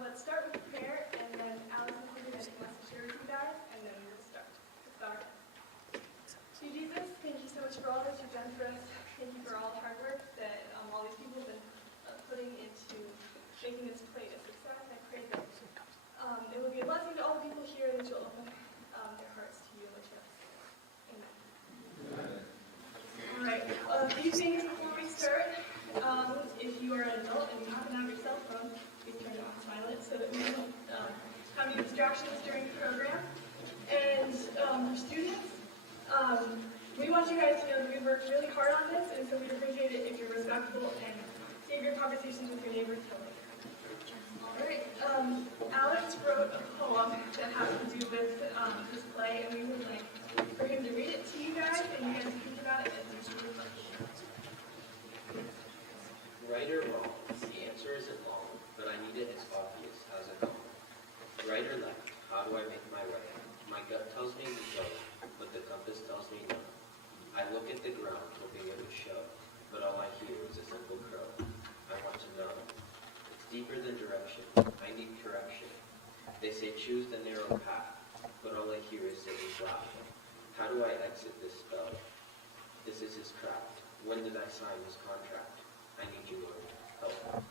Let's start with prayer, and then Alice is going to wants to share with you guys, and then we'll start. To Jesus, thank you so much for all that you've done for us. Thank you for all the hard work that all these people have been putting into making this play a success. I pray that it will be a blessing to all the people here, and that you'll open their hearts to you and to us. Amen. All right. A few things before we start. If you are an adult and you happen to have your cell phone, please turn it off silent so that we don't have any distractions during the program. And for students, we want you guys to know that we worked really hard on this, and so we'd appreciate it if you're respectful and save your conversations with your neighbors till later. All right. Alex wrote a poem that has to do with this play, and we would like for him to read it to you guys, and you guys can think about it as you sort of like. Right or wrong, the answer isn't long, but I need it as obvious as a comma. Right or left, how do I make my way? My gut tells me to go, but the compass tells me no. I look at the ground, hoping it would show, but all I hear is a simple crow. I want to know. It's deeper than direction. I need correction. They say choose the narrow path, but all I hear is Satan's laugh. How do I exit this spell? This is his craft. When did I sign this contract? I need you, Lord. Help.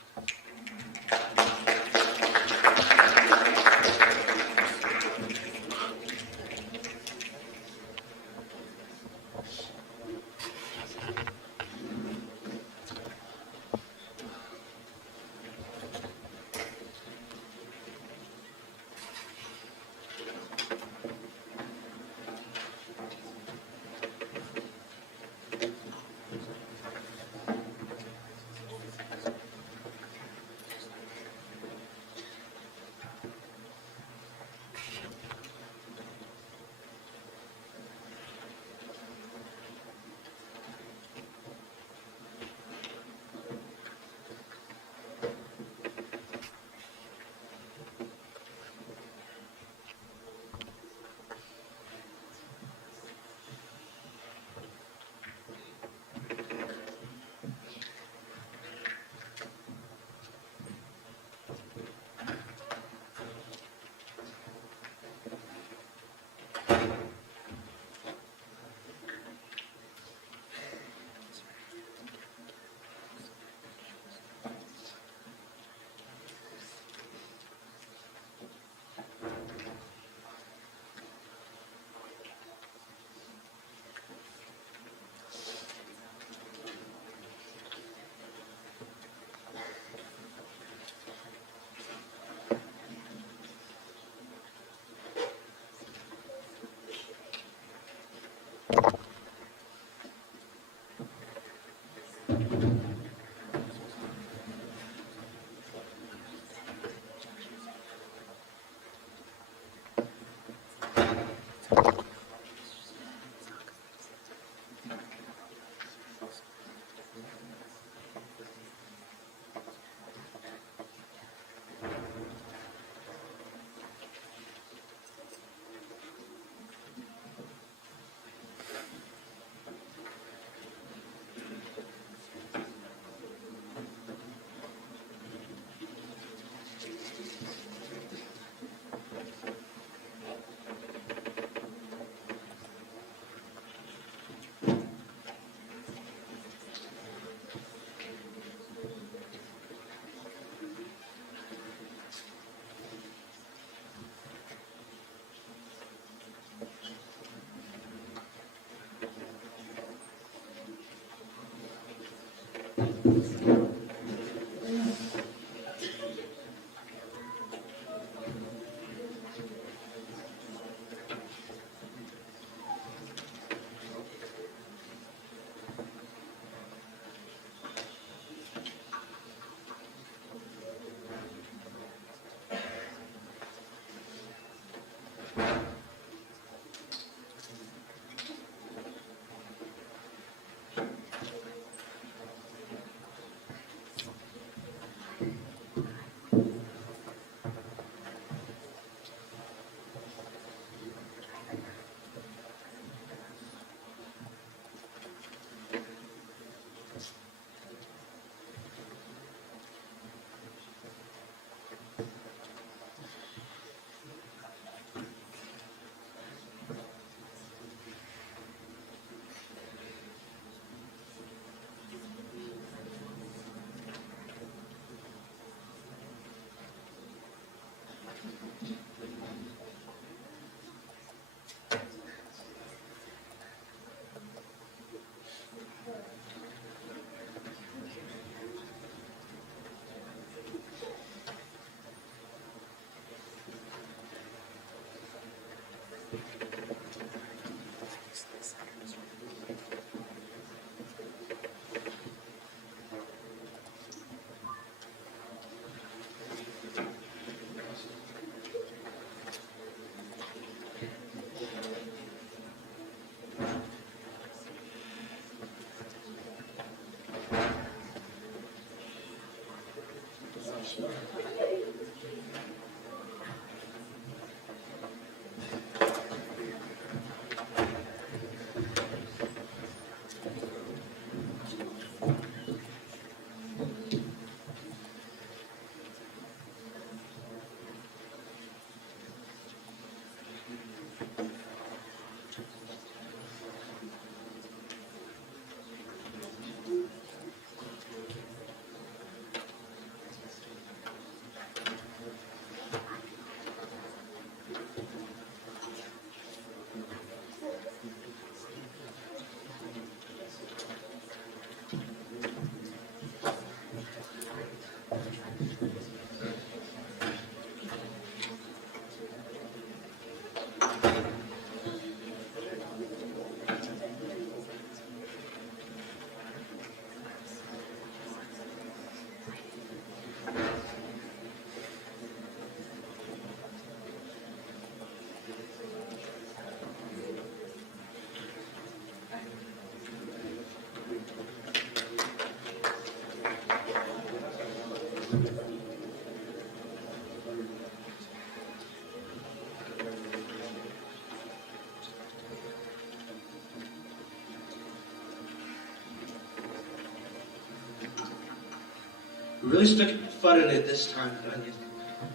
We really stuck your foot in it this time, Onion.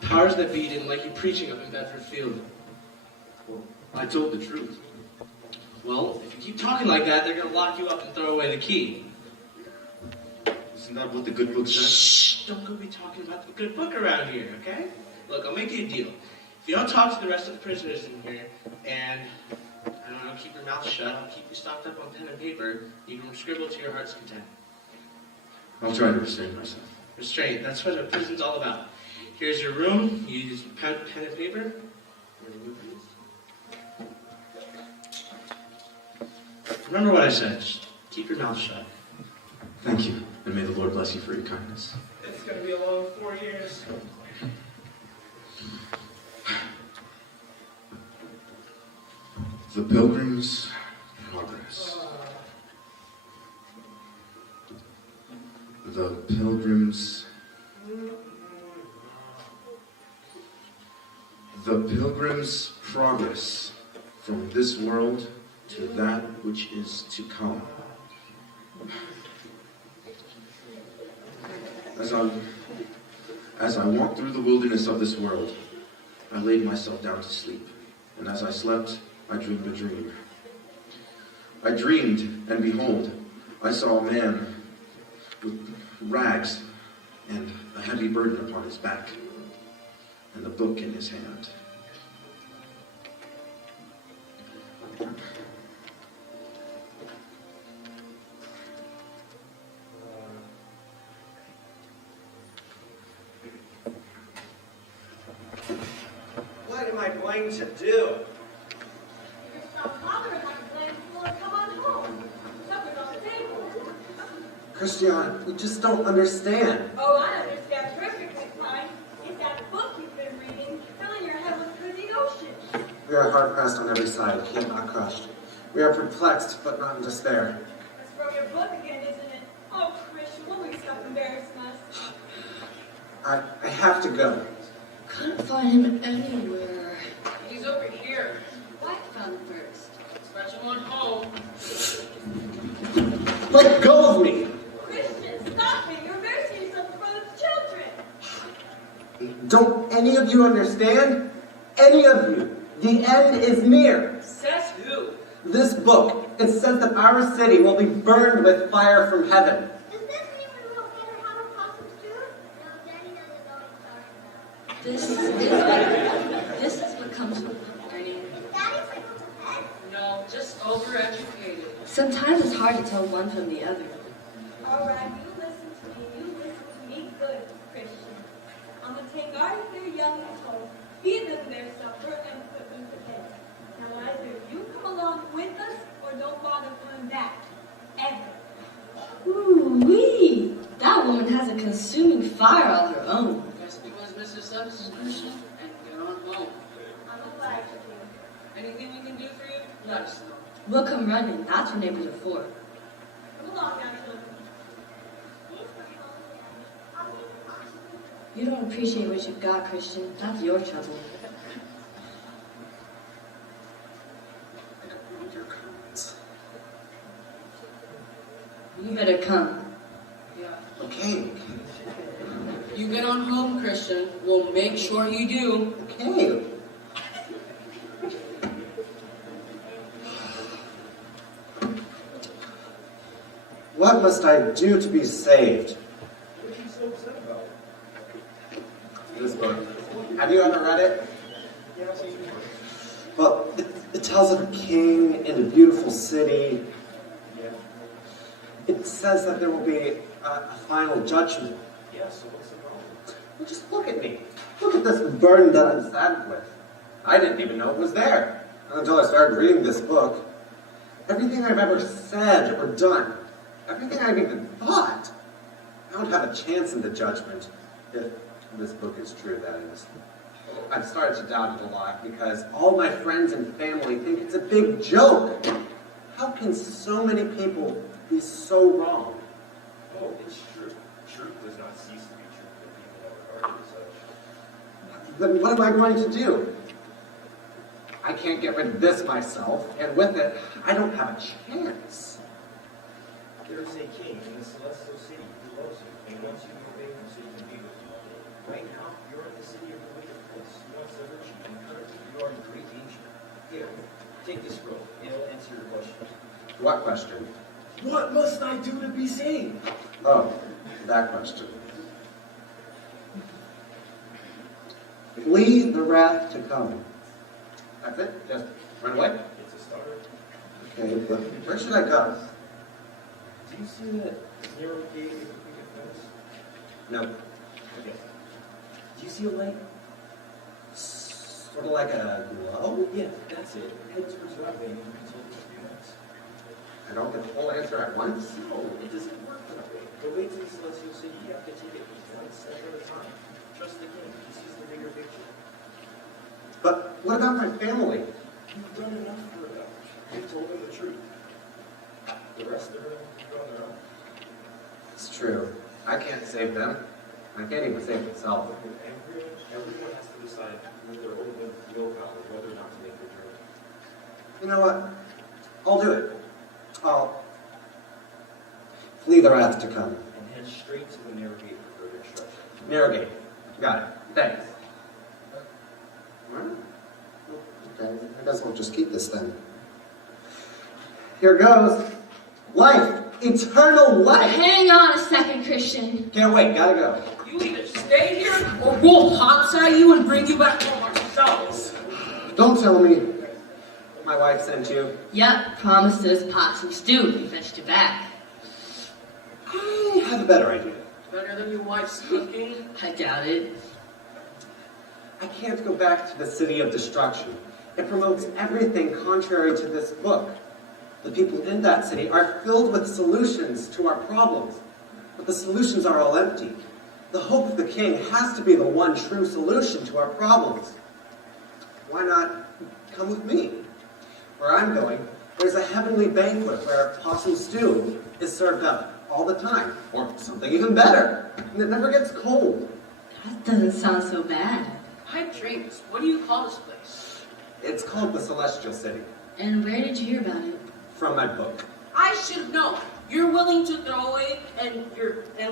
Powers that be didn't like you preaching up in Bedford Field. Well, I told the truth. Well, if you keep talking like that, they're going to lock you up and throw away the key. Isn't that what the good book says? Shh! Don't go be talking about the good book around here, okay? Look, I'll make you a deal. If you don't talk to the rest of the prisoners in here, and, I don't know, keep your mouth shut, I'll keep you stocked up on pen and paper, you can scribble to your heart's content. I'll try to restrain myself. Restraint, that's what a prison's all about. Here's your room, you use pen and paper. Remember what I said, just keep your mouth shut. Thank you, and may the Lord bless you for your kindness. It's going to be a long 4 years. The Pilgrim's Progress. The Pilgrim's Progress from this world to that which is to come. As I walked through the wilderness of this world, I laid myself down to sleep, and as I slept, I dreamed a dream. I dreamed, and behold, I saw a man with rags and a heavy burden upon his back, and a book in his hand. What am I going to do? Your father had plans for come on home. Supper's on the table. Christian, you just don't understand. Oh, I understand perfectly fine. It's that book you've been reading, filling your head with crazy notions. We are hard-pressed on every side, yet not crushed. We are perplexed, but not in despair. That's from your book again, isn't it? Oh, Christian, will we stop embarrassing us? I have to go. Couldn't find him anywhere. He's over here. White found him first. Fetch him on home. Let go of me! Christian, stop it! You're embarrassing yourself in front of the children. Don't any of you understand? Any of you? The end is near. Says who? This book, it says that our city will be burned with fire from heaven. Does this mean we won't get our Halloween costumes too? No, Daddy doesn't know what he's talking about. This is what comes with learning. Is Daddy single to bed? No, just overeducated. Sometimes it's hard to tell one from the other. All right, you listen to me. You listen to me good, Christian. I'm going to take Arthur Young and home, feed them their supper, and put them to bed. Now, either you come along with us or don't bother coming back. Ever. Ooh-wee! That woman has a consuming fire all her own. Guess because Mrs. Stubbs is Christian and get on home. I'm obliged to you. Anything we can do for you? Let us know. We'll come running. That's what neighbors are for. Come along now, children. These were home, Daddy. I'll take the costume. You don't appreciate what you've got, Christian. That's your trouble. I don't need your comments. You better come. Yeah. Okay, You get on home, Christian. We'll make sure you do. okay. What must I do to be saved? What are you so upset about? This book. Have you ever read it? Yeah, I've seen it. Well, it tells of a king in a beautiful city. Yeah. It says that there will be a final judgment. Yeah, so what's the problem? Well, just look at me. Look at this burden that I'm saddled with. I didn't even know it was there until I started reading this book. Everything I've ever said or done, everything I've even thought, I don't have a chance in the judgment, if this book is true, that is. I've started to doubt it a lot because all my friends and family think it's a big joke. How can so many people be so wrong? Oh, it's true. Truth does not cease to be true for people that regard it as such. Then what am I going to do? I can't get rid of this myself, and with it, I don't have a chance. There is a king in the celestial city who loves you and wants you to obey him so you can be with him. Right now, you're at the city of the wicked prince who wants to hurt you and currently you are in great danger. Here, take this scroll. It'll answer your question. What question? What must I do to be saved? Oh, that question. Flee the wrath to come. That's it? Just run away? It's a starter. Okay, but where should I go? Do you see that narrow gate with the picket fence? No, Okay. Do you see a light? sort of like a glow? Yeah, that's it. Head towards that way and you can tell me to do next. I don't get the whole answer at once. No, it doesn't work that way. The way to the celestial city, you have to take it one step at a time. Trust the king. He sees the bigger picture. But what about my family? You've done enough for them. told them the truth. The rest are going to go on their own. It's true. I can't save them. I can't even save myself. Everyone has to decide with their own willpower whether or not to make the journey. You know what? I'll do it. I'll flee the wrath to come. And head straight to the narrow gate for further instruction. Narrow gate. Got it. Thanks. Alright. Okay, I guess I'll just keep this then. Here goes. Life. Eternal life. Hang on a second, Christian. Can't wait. Gotta go. You either stay here or we'll hot-side you and bring you back home ourselves. Don't tell me my wife sent you. Yep, promised us pot some stew if you fetched it back. I have a better idea. Better than your wife's cooking? I doubt it. I can't go back to the city of destruction. It promotes everything contrary to this book. The people in that city are filled with solutions to our problems, but the solutions are all empty. The hope of the king has to be the one true solution to our problems. Why not come with me? Where I'm going, there's a heavenly banquet where possum stew is served up all the time, or something even better, and it never gets cold. That doesn't sound so bad. Pipe dreams. What do you call this place? It's called the Celestial City, And where did you hear about it? from my book. I should know. You're willing to throw away and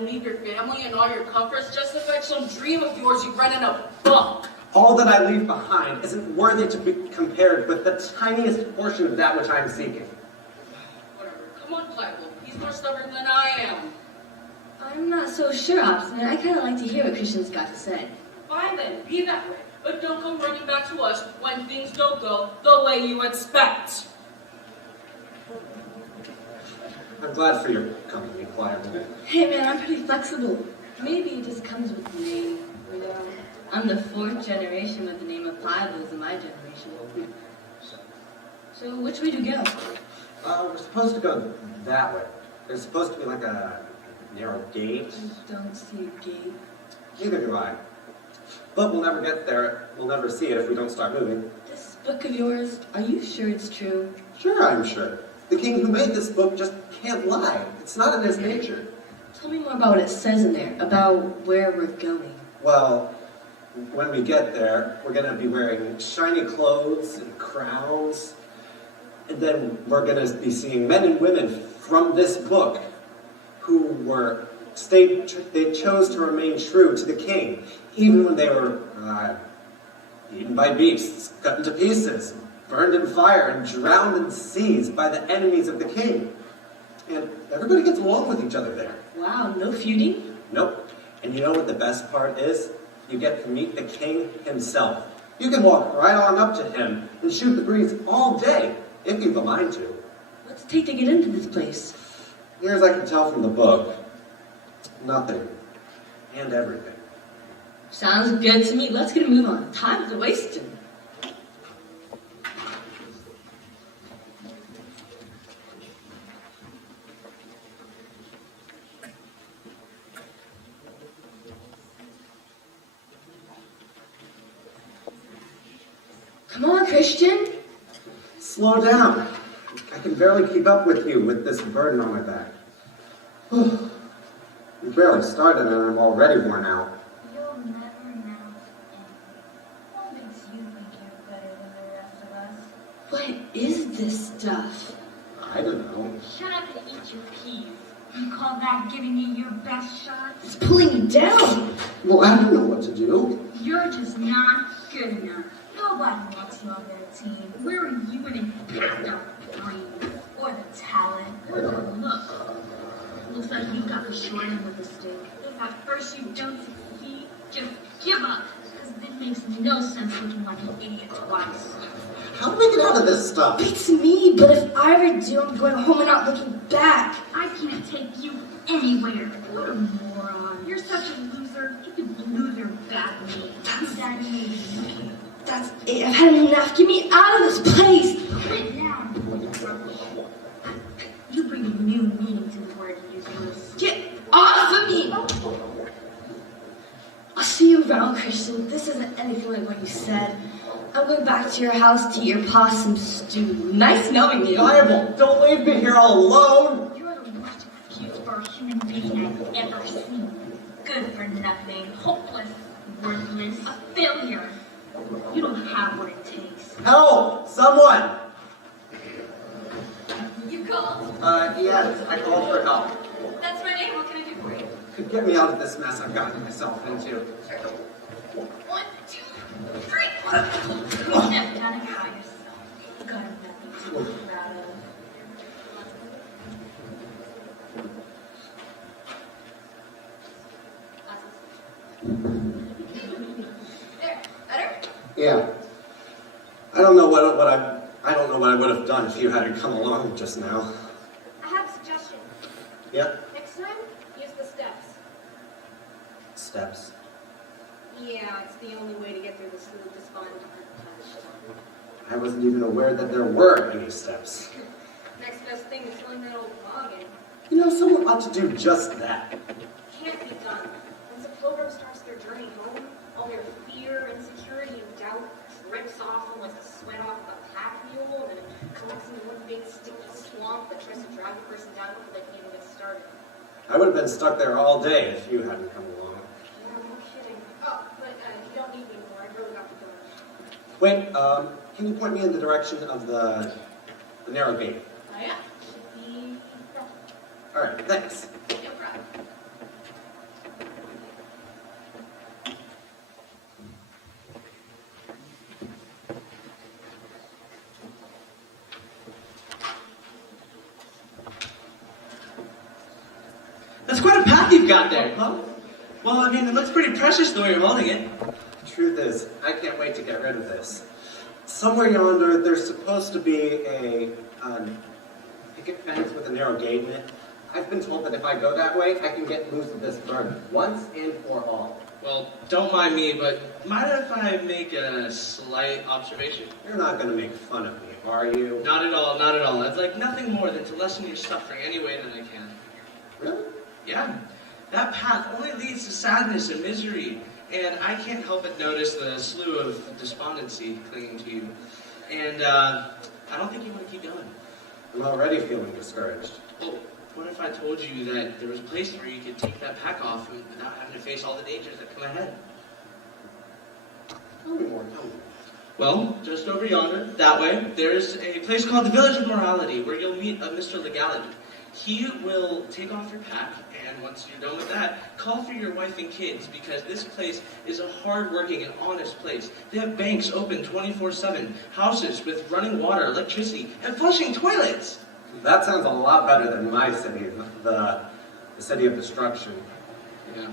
leave your family and all your comforts just to fetch some dream of yours you read in a book. All that I leave behind isn't worthy to be compared with the tiniest portion of that which I'm seeking. Whatever. Come on, Pliable. He's more stubborn than I am. I'm not so sure, Obstinate. I kind of like to hear what Christian's got to say. Fine then, be that way. But don't come running back to us when things don't go the way you expect. I'm glad for your company, Pliable. Hey man, I'm pretty flexible. Maybe it just comes with the name. I'm the 4th generation with the name of Pliables in my generation. So which way do you go? We're supposed to go that way. There's supposed to be like a narrow gate. I don't see a gate. Neither do I. But we'll never get there. We'll never see it if we don't start moving. This book of yours, are you sure it's true? Sure, I'm sure. The king who made this book just can't lie. It's not in his nature. Tell me more about what it says in there, about where we're going. Well, when we get there, we're going to be wearing shiny clothes and crowns. And then we're going to be seeing men and women from this book who they chose to remain true to the king, even when they were eaten by beasts, cut into pieces, burned in fire, and drowned in seas by the enemies of the king. And everybody gets along with each other there. Wow, no feuding? Nope. And you know what the best part is? You get to meet the king himself. You can walk right on up to him and shoot the breeze all day, if you've a mind to. What's it take to get into this place? Near as I can tell from the book, nothing and everything. Sounds good to me. Let's get a move on. Time's wasting. Come on, Christian. Slow down. I can barely keep up with you with this burden on my back. We barely started and I'm already worn out. You'll never amount to anything. What makes you think you're better than the rest of us? What is this stuff? I don't know. Shut up and eat your peas. You call that giving it your best shot? It's pulling me down. Well, I don't know what to do. You're just not good enough. Nobody wants you on their team. Where are you when it packed up the brains, or the talent, or the look? Looks like you got the short end with the stick. If at first you don't succeed, just give up. Because it makes no sense looking like an idiot twice. How do we get out of this stuff? Beats me, but if I ever do, I'm going home and not looking back. I can't take you anywhere. What a moron. You're such a loser. You could loser badly. Daddy made you. That's it. I've had enough. Get me out of this place. Quit now. You bring a new meaning to the word you use. Get off of me. I'll see you around, Christian. This isn't anything like what you said. I'm going back to your house to eat your possum stew. Nice knowing you. Bible, don't leave me here all alone. You're the worst excuse for a human being I've ever seen. Good for nothing, hopeless, worthless, a failure. You don't have what it takes. Help! Someone! You called? Yes, I called for help. That's my name. What can I do for you? Could get me out of this mess I've gotten myself into. 1, 2, 3. You have done it by yourself. Got nothing to be proud of. There. Better? Yeah. I don't know what I would have done if you hadn't come along just now. I have a suggestion. Yeah? Next time, use the steps. Steps. Yeah, it's the only way to get through the slough of despondent. I wasn't even aware that there were any steps. Next best thing is filling that old log in. You know, someone ought to do just that. Can't be done. Once a pilgrim starts their journey home, all their fear, insecurity, and doubt drips off them like the sweat off of a pack mule, and it collects in one big sticky swamp that tries to drag the person down before they can even get started. I would have been stuck there all day if you hadn't come along. Yeah, no kidding. Oh, but you don't need me anymore. I really got to go. Wait, can you point me in the direction of the narrow gate? Oh yeah, should be. Alright, thanks. No problem. That's quite a pack you've got there. Huh? Well, I mean, it looks pretty precious the way you're holding it. The truth is, I can't wait to get rid of this. Somewhere yonder, there's supposed to be a picket fence with a narrow gate in it. I've been told that if I go that way, I can get loose of this burden, once and for all. Well, don't mind me, but mind if I make a slight observation? You're not going to make fun of me, are you? Not at all, not at all. It's like nothing more than to lessen your suffering any way that I can. Really? Yeah, that path only leads to sadness and misery, and I can't help but notice the slew of despondency clinging to you. And I don't think you want to keep going. I'm already feeling discouraged. Well, what if I told you that there was a place where you could take that pack off without having to face all the dangers that come ahead? Tell me more, tell me. Well, just over yonder, that way, there's a place called the Village of Morality, where you'll meet a Mr. Legality. He will take off your pack, and once you're done with that, call for your wife and kids, because this place is a hard-working and honest place. They have banks open 24/7, houses with running water, electricity, and flushing toilets. That sounds a lot better than my city, the city of destruction. Yeah.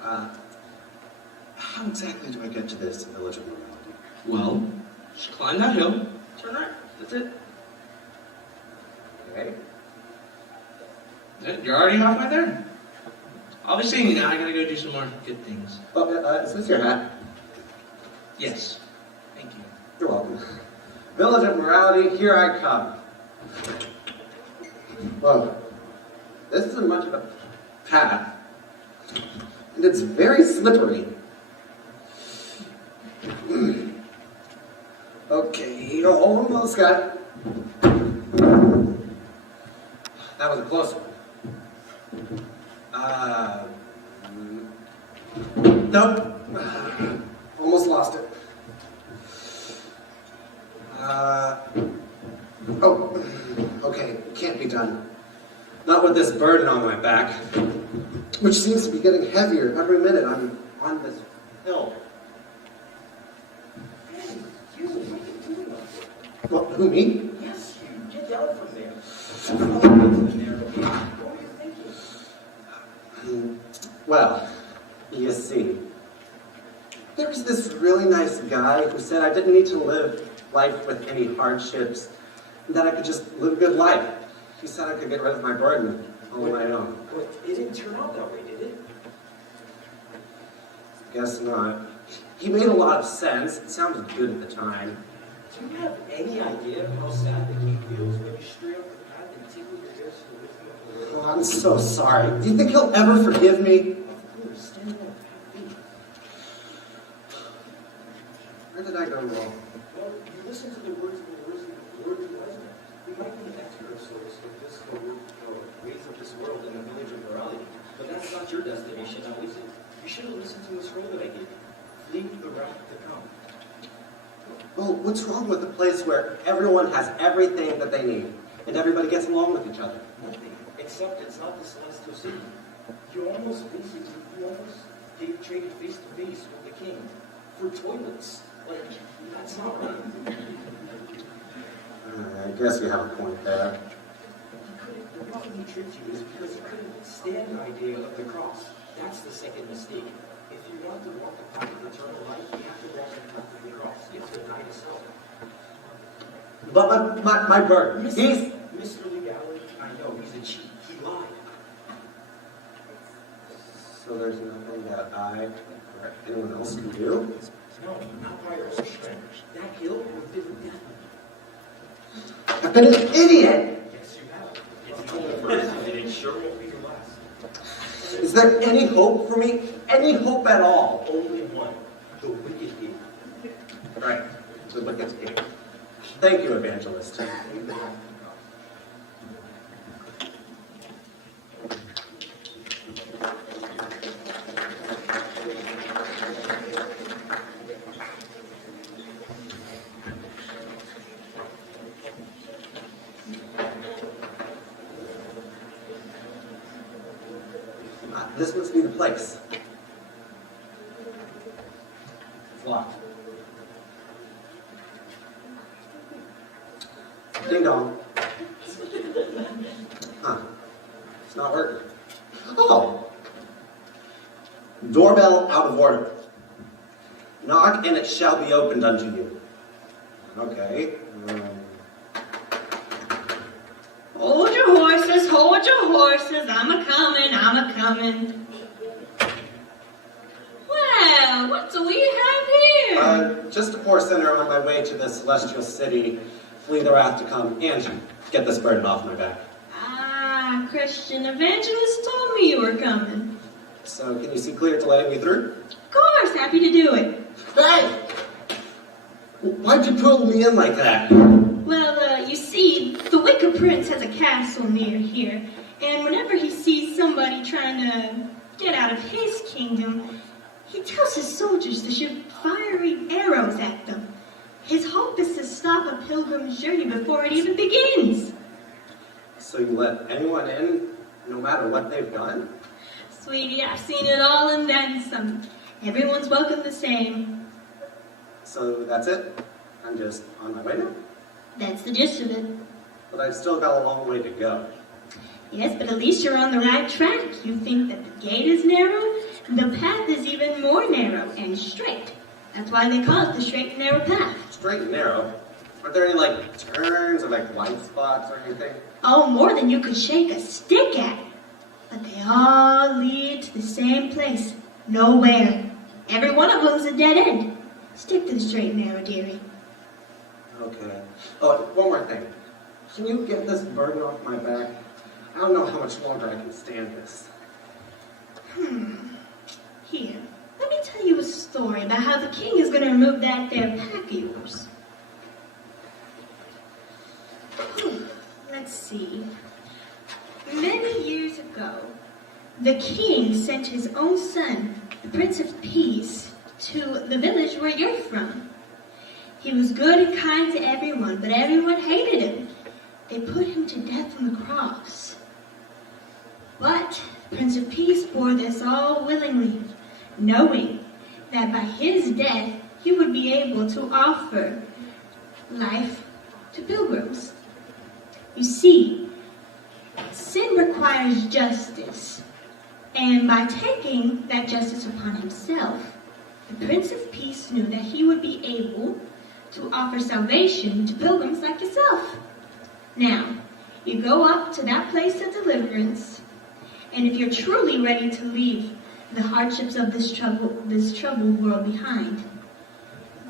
How exactly do I get to this Village of Morality? Well, just climb that hill, turn right, that's it. Okay. Yeah, you're already halfway there. I'll be seeing you now. I gotta go do some more good things. Oh, is this your hat? Yes. Thank you. You're welcome. Village of Morality, here I come. Well, this isn't much of a path, and it's very slippery. Okay, almost got it. That was a close one. Nope. Almost lost it. Oh, okay, can't be done. Not with this burden on my back, which seems to be getting heavier every minute I'm on this hill. Hey, you, what are you doing? Well, who, me? Yes, you. Get down from there. What were you thinking? Well, you see, there was this really nice guy who said I didn't need to live life with any hardships, and that I could just live a good life. He said I could get rid of my burden all on my own. Well, it didn't turn out that way, did it? Guess not. He made a lot of sense. It sounded good at the time. Do you have any idea how sad the king feels when you stray off the path and tickle your ears to the wisdom of the Lord? Oh, I'm so sorry. Do you think he'll ever forgive me? Of course, stand up, did I go wrong? Well, you listen to the words of the wise men. You might be an expert of sorts of this ways of this world in the village of morality, but that's not your destination, now is it? You should have listened to the scroll that I gave you. Flee the wrath to come. Well, what's wrong with a place where everyone has everything that they need and everybody gets along with each other? Nothing, except it's not the celestial city. You almost traded face to face with the king for toilets. Like, that's not right. I guess you have a point there. The problem he tricked you is because he couldn't stand the idea of the cross. That's the second mistake. If you want to walk the path of eternal life, you have to walk the path of the cross. You have to die to self. But my bird, he's... Mr. Legality, I know, he's a cheat. He lied. So there's nothing that I or anyone else can do? No, not by our own strength. That hill was different. I've been an idiot! Yes, you have. It's only the first, and it sure won't be your last. Is there any hope for me? Any hope at all? Only one. The wicked gate. Right, the wicked gate. Thank you, evangelist. This must be the place. It's locked. Ding dong. Huh. It's not working. Oh! Doorbell out of order. Knock and it shall be opened unto you. Okay. Hold your horses, hold your horses. I'm a-comin', I'm a-comin'. Well, what do we have here? Just a poor sinner on my way to the celestial city, flee the wrath to come, and get this burden off my back. Ah, Christian evangelist told me you were coming. So, can you see clear to letting me through? Of course, happy to do it. Hey! Why'd you pull me in like that? Well, you see, the Wicked Prince has a castle near here, and whenever he sees somebody trying to get out of his kingdom, he tells his soldiers to shoot fiery arrows at them. His hope is to stop a pilgrim's journey before it even begins. So you let anyone in, no matter what they've done? Sweetie, I've seen it all and then some. Everyone's welcome the same. So that's it? I'm just on my way now? That's the gist of it. But I've still got a long way to go. Yes, but at least you're on the right track. You think that the gate is narrow? The path is even more narrow and straight. That's why they call it the straight and narrow path. Straight and narrow? Aren't there any, turns or, white spots or anything? Oh, more than you could shake a stick at. But they all lead to the same place. Nowhere. Every one of them's a dead end. Stick to the straight and narrow, dearie. Okay. Oh, one more thing. Can you get this burden off my back? I don't know how much longer I can stand this. Here, let me tell you a story about how the king is going to remove that there pack of yours. Let's see. Many years ago, the king sent his own son, the Prince of Peace, to the village where you're from. He was good and kind to everyone, but everyone hated him. They put him to death on the cross. But Prince of Peace bore this all willingly, knowing that by his death he would be able to offer life to pilgrims. You see, sin requires justice, and by taking that justice upon himself, the Prince of Peace knew that he would be able to offer salvation to pilgrims like yourself. Now, you go up to that place of deliverance, and if you're truly ready to leave the hardships of this troubled world behind,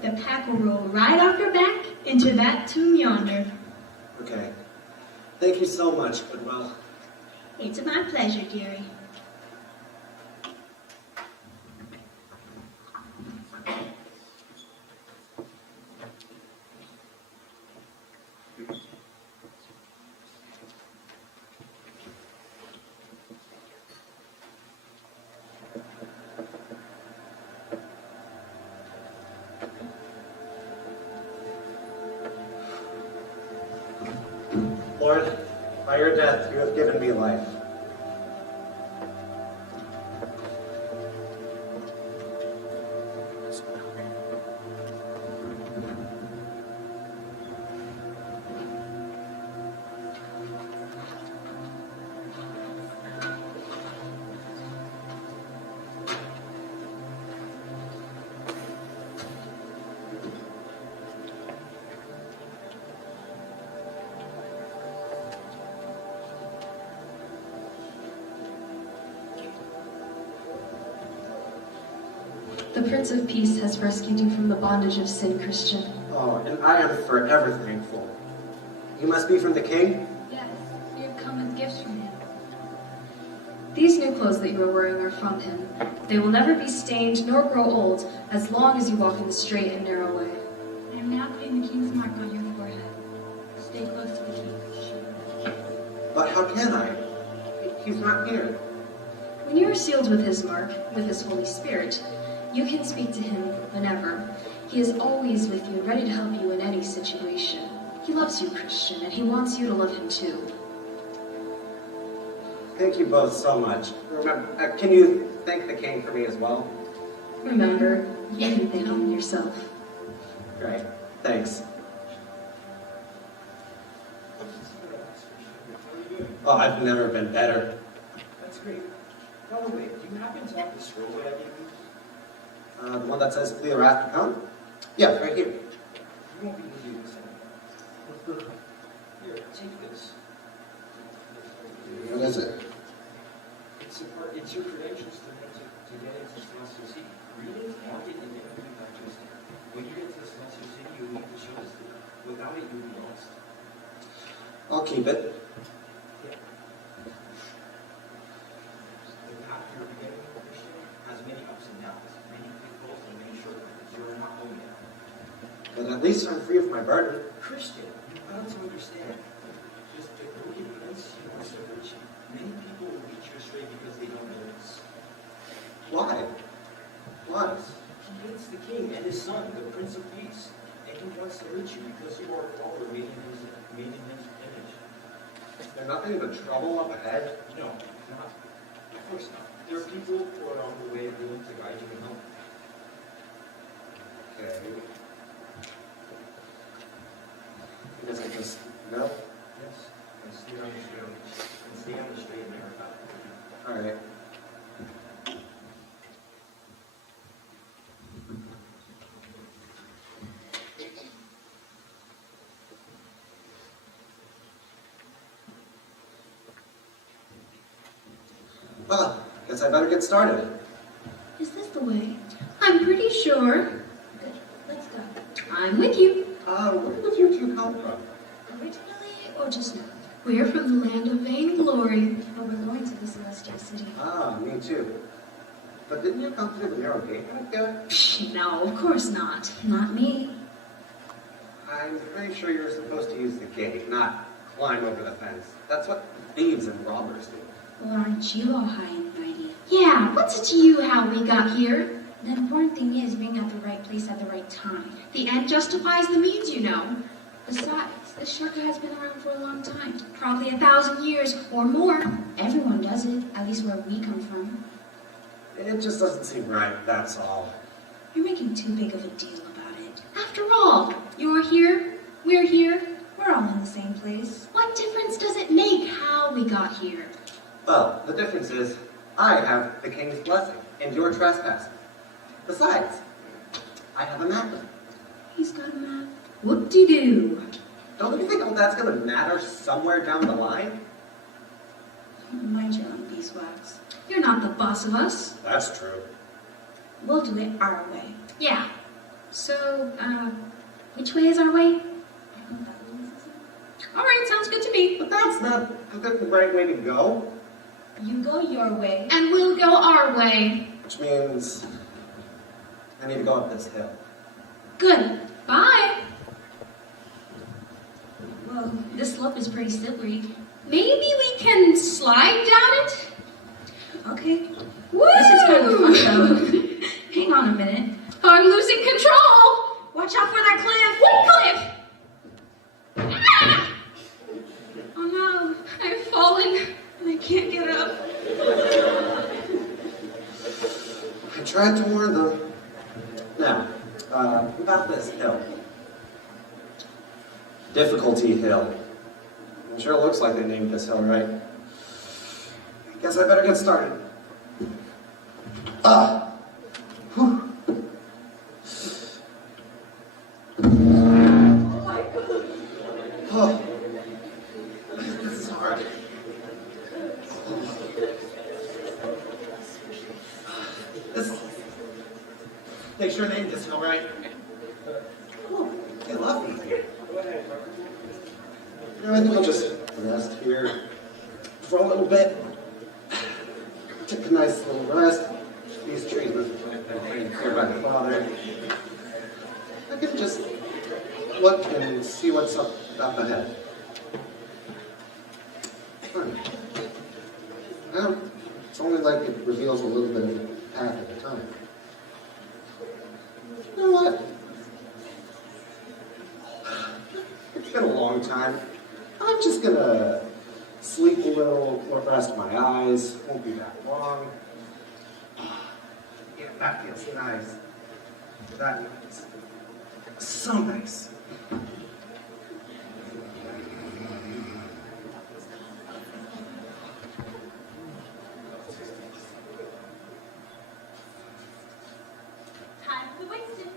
the pack will roll right off your back into that tomb yonder. Okay. Thank you so much, Goodwill. It's my pleasure, dearie. Lord, by your death you have given me life. The Prince of Peace has rescued you from the bondage of sin, Christian. Oh, and I am forever thankful. You must be from the king? Yes, you have come with gifts from him. These new clothes that you are wearing are from him. They will never be stained nor grow old as long as you walk in the straight and narrow way. I am now putting the king's mark on your forehead. Stay close to the king. But how can I? He's not here. When you are sealed with his mark, with his Holy Spirit, you can speak to him whenever. He is always with you, ready to help you in any situation. He loves you, Christian, and he wants you to love him too. Thank you both so much. Remember, can you thank the king for me as well? Remember, you can thank him yourself. Great. Thanks. Oh, I've never been better. That's great. By the way, do you happen to have the scroll that I gave you? The one that says flee the wrath to come? Yeah, right here. You won't be easy to send. Here, take this. What is it? It's your credentials to get into Celestial City. Read it, mark it, and then you can digest it. When you get to Celestial City, you'll need to show this to them. Without it, you'll be lost. I'll keep it. Yeah. The path you're beginning, Christian, has many ups and downs, many pitfalls and many shortcuts. You're not home yet. But at least I'm free of my burden. Christian, you've got to understand. Just the wicked prince, he wants to hurt you. Many people will lead you astray because they don't know this. Why? Why? He hates the king and his son, the Prince of Peace. And he wants to hurt you because you are a follower made in his image. Is there nothing but trouble up ahead? No, not. Of course not. There are people who are on the way willing to guide you and help. Okay. I guess I just, no? Yes. And stay on the straight and stay on the straight and narrow path. Alright. Well, guess I better get started. Is this the way? I'm pretty sure. Good. Let's go. I'm with you. Where did you two come from? Originally or just now? We're from the land of vainglory. But we're going to the Celestial City. Ah, me too. But didn't you come through the narrow gate right there? Psh, no, of course not. Not me. I'm pretty sure you're supposed to use the gate, not climb over the fence. That's what thieves and robbers do. Well, aren't you all high and mighty? Yeah, what's it to you how we got here? The important thing is being at the right place at the right time. The end justifies the means, you know. Besides, this shortcut has been around for a long time. Probably 1,000 years or more. Everyone does it, at least where we come from. It just doesn't seem right, that's all. You're making too big of a deal about it. After all, you're here, we're here. We're all in the same place. What difference does it make how we got here? Well, the difference is, I have the king's blessing, and you're trespassing. Besides, I have a map. He's got a map. Whoop-de-doo. Don't you think all that's going to matter somewhere down the line? Mind your own beeswax. You're not the boss of us. That's true. We'll do it our way. Yeah. So, which way is our way? All right, sounds good to me. But that's not the right way to go. You go your way. And we'll go our way. Which means I need to go up this hill. Good. Bye. Whoa, this slope is pretty slippery. Maybe we can slide down it? Okay. Woo! This is kind of fun, though. Hang on a minute. I'm losing control. Watch out for that cliff! What cliff? Ah! tried to warn them. Now, about this hill. Difficulty Hill. It sure looks like they named this hill right. Guess I better get started. Whew. Oh, this is hard. They sure named this hill right. Oh, they love me. I think I'll just rest here for a little bit. Take a nice little rest. These treatments have been taken care by the Father. I can just look and see what's up ahead. Well, it's only like it reveals a little bit of the path at a time. You know what? It's been a long time. I'm just gonna sleep a little, rest my eyes. Won't be that long. Yeah, that feels nice. That is so nice. Time for the Winston.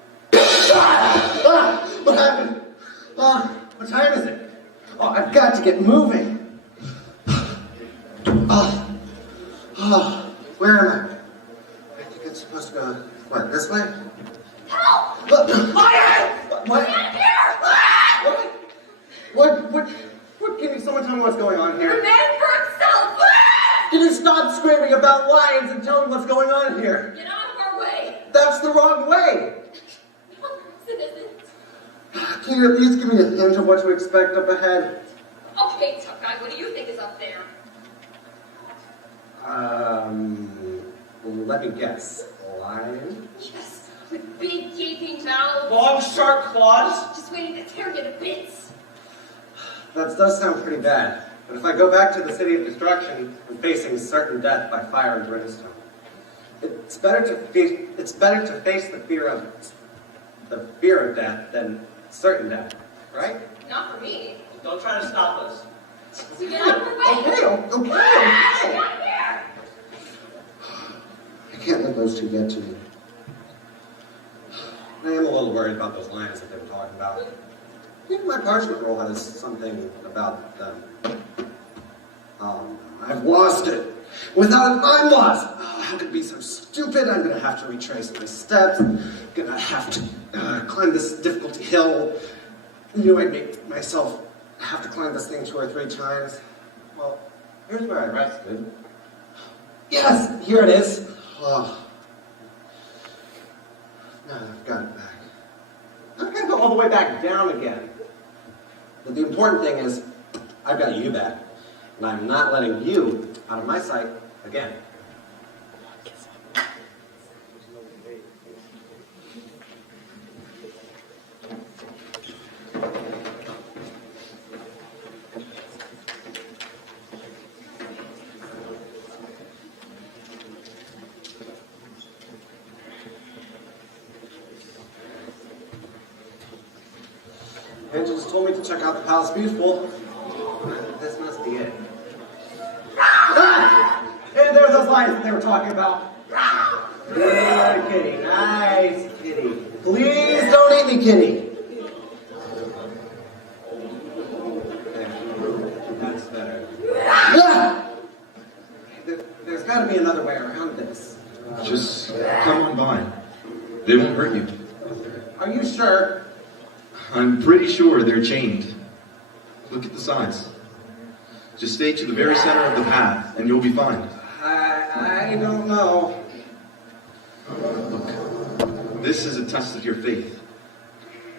What happened? What time is it? Oh, I've got to get moving. Where am I? I think it's supposed to go, what, this way? Help! What? What? Can someone tell me what's going on The here? man for himself! Can you stop screaming about lions and tell me what's going on here? Get out of our way! That's the wrong way. No, it isn't. Can you at least give me a hint of what to expect up ahead? Okay, tough guy, what do you think is up there? Let me guess. Lion? Yes, with big gaping mouths. Long, sharp claws? Just waiting to tear you to bits. That does sound pretty bad. But if I go back to the city of destruction, I'm facing certain death by fire and brimstone. It's better to face the fear of death than certain death, right? Not for me. Don't try to stop us. So get out of our way. Okay. Get out here! I can't let those two get to me. I am a little worried about those lions that they were talking about. I think my parchment roll has something about them. I've lost it. Without it, I'm lost. Oh, how could it be so stupid? I'm gonna have to retrace my steps. I'm gonna have to climb this difficulty hill. I knew I'd make myself have to climb this thing 2 or 3 times. Well, here's where I rested. Yes, here it is. Oh. Now I've got it back. I'm gonna go all the way back down again. But the important thing is, I've got you back. And I'm not letting you out of my sight again. Angels told me to check out the Palace Beautiful. This must be it. And there were those lions that they were talking about. Good kitty, nice kitty. Please don't eat me, kitty. There, that's better. There's got to be another way around this. Just come on by. They won't hurt you. Are you sure? I'm pretty sure they're chained. Look at the sides. Just stay to the very center of the path, and you'll be fine. I don't know. Look, this is a test of your faith.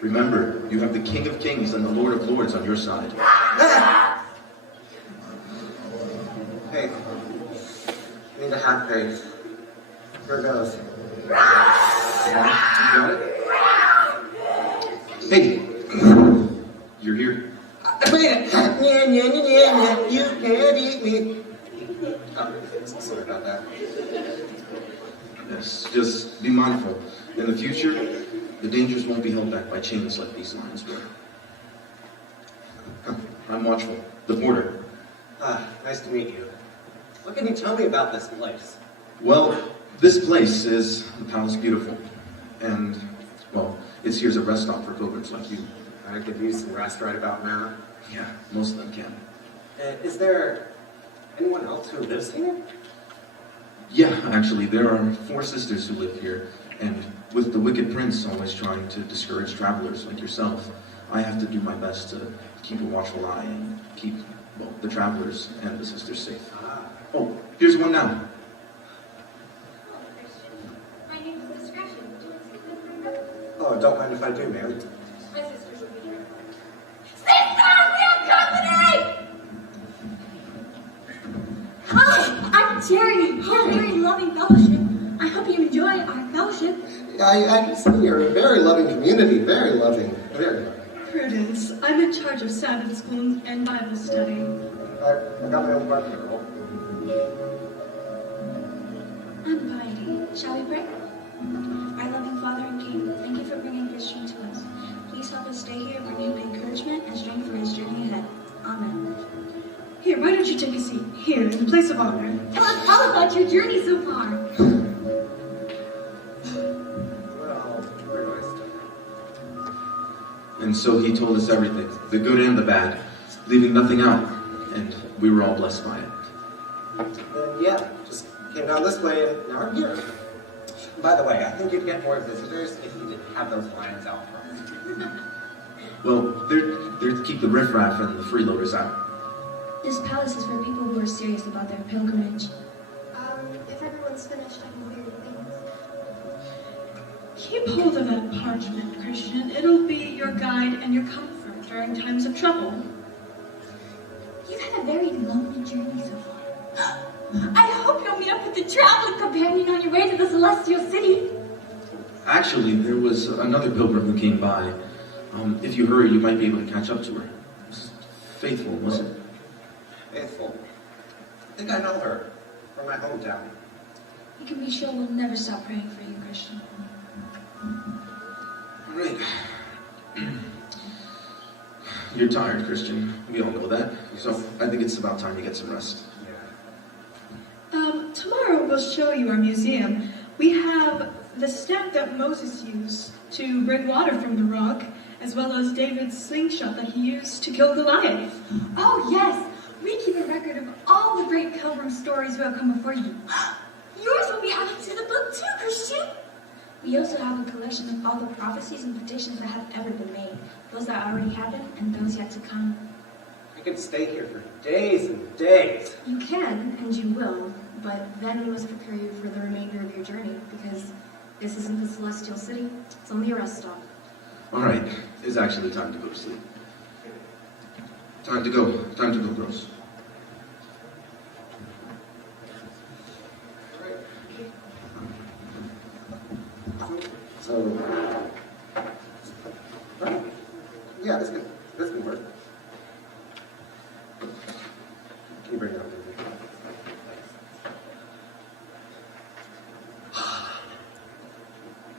Remember, you have the King of Kings and the Lord of Lords on your side. Hey, I need to have faith. Here goes. You got it? Hey, You're here. I made it. You can't eat me. Oh, sorry about that. Yes, just be mindful. In the future, the dangers won't be held back by chains like these lions were. I'm watchful. The porter. Nice to meet you. What can you tell me about this place? Well, this place is the Palace Beautiful. And, well, it's here as a rest stop for pilgrims like you. I could use some rest right about now. Yeah, most of them can. Is there anyone else who lives here? Yeah, actually, there are 4 sisters who live here. And with the wicked prince always trying to discourage travelers like yourself, I have to do my best to keep a watchful eye and keep, well, the travelers and the sisters safe. Oh, here's one now. My name is Discretion. Do you want to see the program? Oh, don't mind if I do, ma'am. My sisters will be here. Sister, we have company! Hi, I'm Jerry. We're a very loving fellowship. I hope you enjoy our fellowship. I can see you're a very loving community. Very loving. Very loving. Prudence, I'm in charge of Sabbath school and Bible study. I got my own partner, girl. I'm Piety. Shall we pray? Our loving Father and King, thank you for bringing Christian to us. Please help us stay here, bring him encouragement and strength for his journey ahead. Amen. Here, why don't you take a seat? Here, in the place of honor. Tell us all about your journey so far. Well, where do I start? And so he told us everything, the good and the bad, leaving nothing out. And we were all blessed by it. Then, yeah, just came down this way and now I'm here. By the way, I think you'd get more visitors if you didn't have those lions out front. Well, they're to keep the riffraff and the freeloaders out. This palace is for people who are serious about their pilgrimage. If everyone's finished, I can clear your things. Keep hold of that parchment, Christian. It'll be your guide and your comfort during times of trouble. You've had a very lonely journey so far. I hope you'll meet up with the traveling companion on your way to the Celestial City. Actually, there was another pilgrim who came by. If you hurry, you might be able to catch up to her. Faithful, wasn't it? Faithful. I think I know her from my hometown. You can be sure we'll never stop praying for you, Christian. All right. You're tired, Christian. We all know that. So I think it's about time you get some rest. Tomorrow we'll show you our museum. We have the staff that Moses used to bring water from the rock, as well as David's slingshot that he used to kill Goliath. Oh, yes. We keep a record of all the great pilgrim stories who have come before you. Yours will be added to the book too, Christian. We also have a collection of all the prophecies and predictions that have ever been made, those that already happened and those yet to come. I could stay here for days and days. You can, and you will, but then we must prepare you for the remainder of your journey, because this isn't the Celestial City, it's only a rest stop. All right. It's actually time to go to sleep. Time to go. Time to go, girls. So, yeah, this can work. Can you bring it up?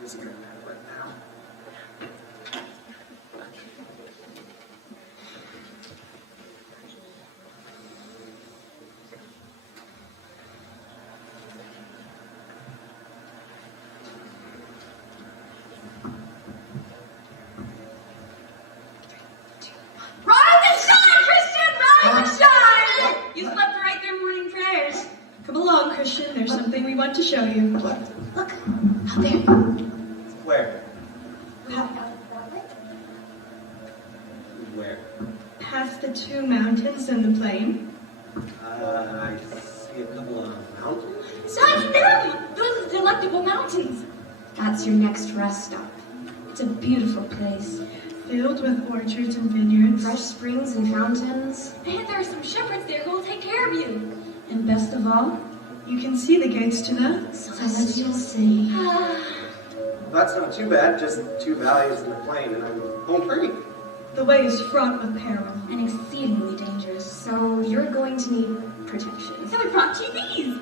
This is good right now. Rise and shine, Christian! Rise and shine! You slept right through morning prayers. Come along, Christian. There's something we want to show you. What? Look, out there. Where? Where? Past the 2 mountains and the plain. I see a couple of mountains. Shine them! Those are delectable mountains. That's your next rest stop. It's a beautiful place. Filled with orchards and vineyards. Fresh springs and fountains. And there are some shepherds there who will take care of you. And best of all, You can see the gates to the Celestial City. That's not too bad, just 2 valleys in the plain, and I'm home free. The way is fraught with peril. And exceedingly dangerous, so you're going to need protection. So we brought you these.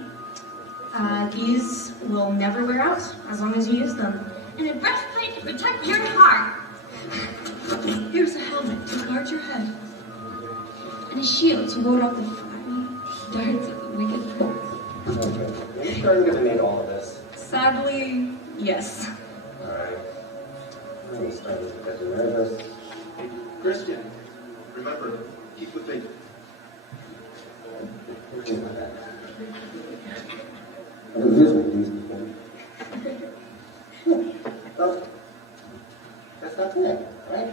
These will never wear out as long as you use them. And a breastplate to protect your heart. Here's a helmet to guard your head. And a shield to ward off the fiery darts of the wicked prince. Okay. Are you sure I'm going to need all of this? Sadly, yes. Alright. I'm starting to get nervous. Christian, remember, keep the faith. Here's my bag. I've been using these before. Well, guess that's it, right?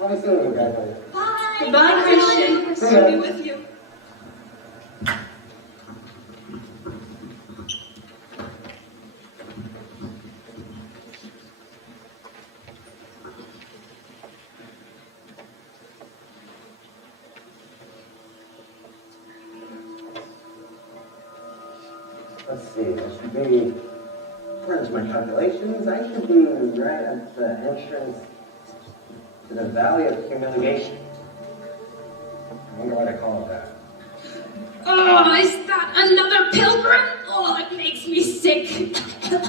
I'll be seeing you guys later. Bye. Goodbye, Christian. See ya. I'll be with you. Let's see, I should be, according to my calculations, I should be right at the entrance to the Valley of Humiliation. I wonder why they call it that. Oh, is that another pilgrim? Oh, it makes me sick. That's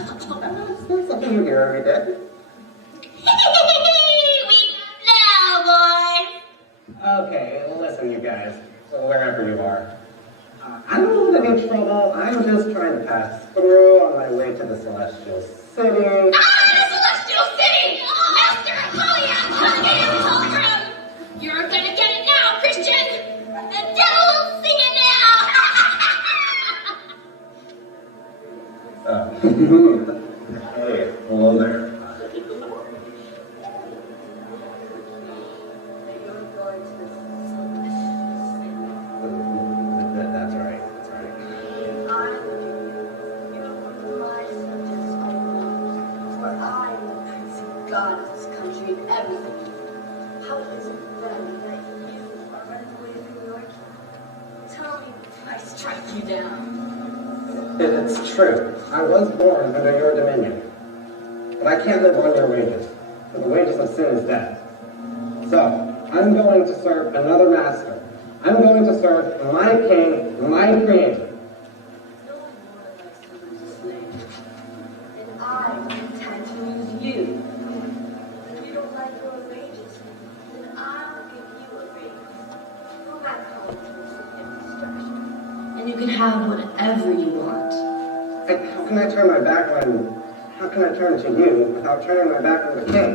something you hear every day. We now, boys. Okay, listen, you guys, so wherever you are. I don't want any trouble. I'm just trying to pass through on my way to the Celestial City. The Celestial City! Master Apollyon, come get him, pilgrim! You're gonna get it now, Christian! The devil will see it now! Hey, hello there. That's all right. That's all right. God of this country and everything. How is it then that you are running away from your king? Tell me before I strike you down. It's true. I was born under your dominion. But I can't live on your wages, for the wages of sin is death. So, I'm going to serve another master. I'm going to serve my king, my creator. No one more than my son is a slave. And I intend to use you. If you don't like your wages, then I'll give you a raise. No matter how much you destruction. And you can have whatever you want. And how can I turn my back on... How can I turn to you without turning my back on the king?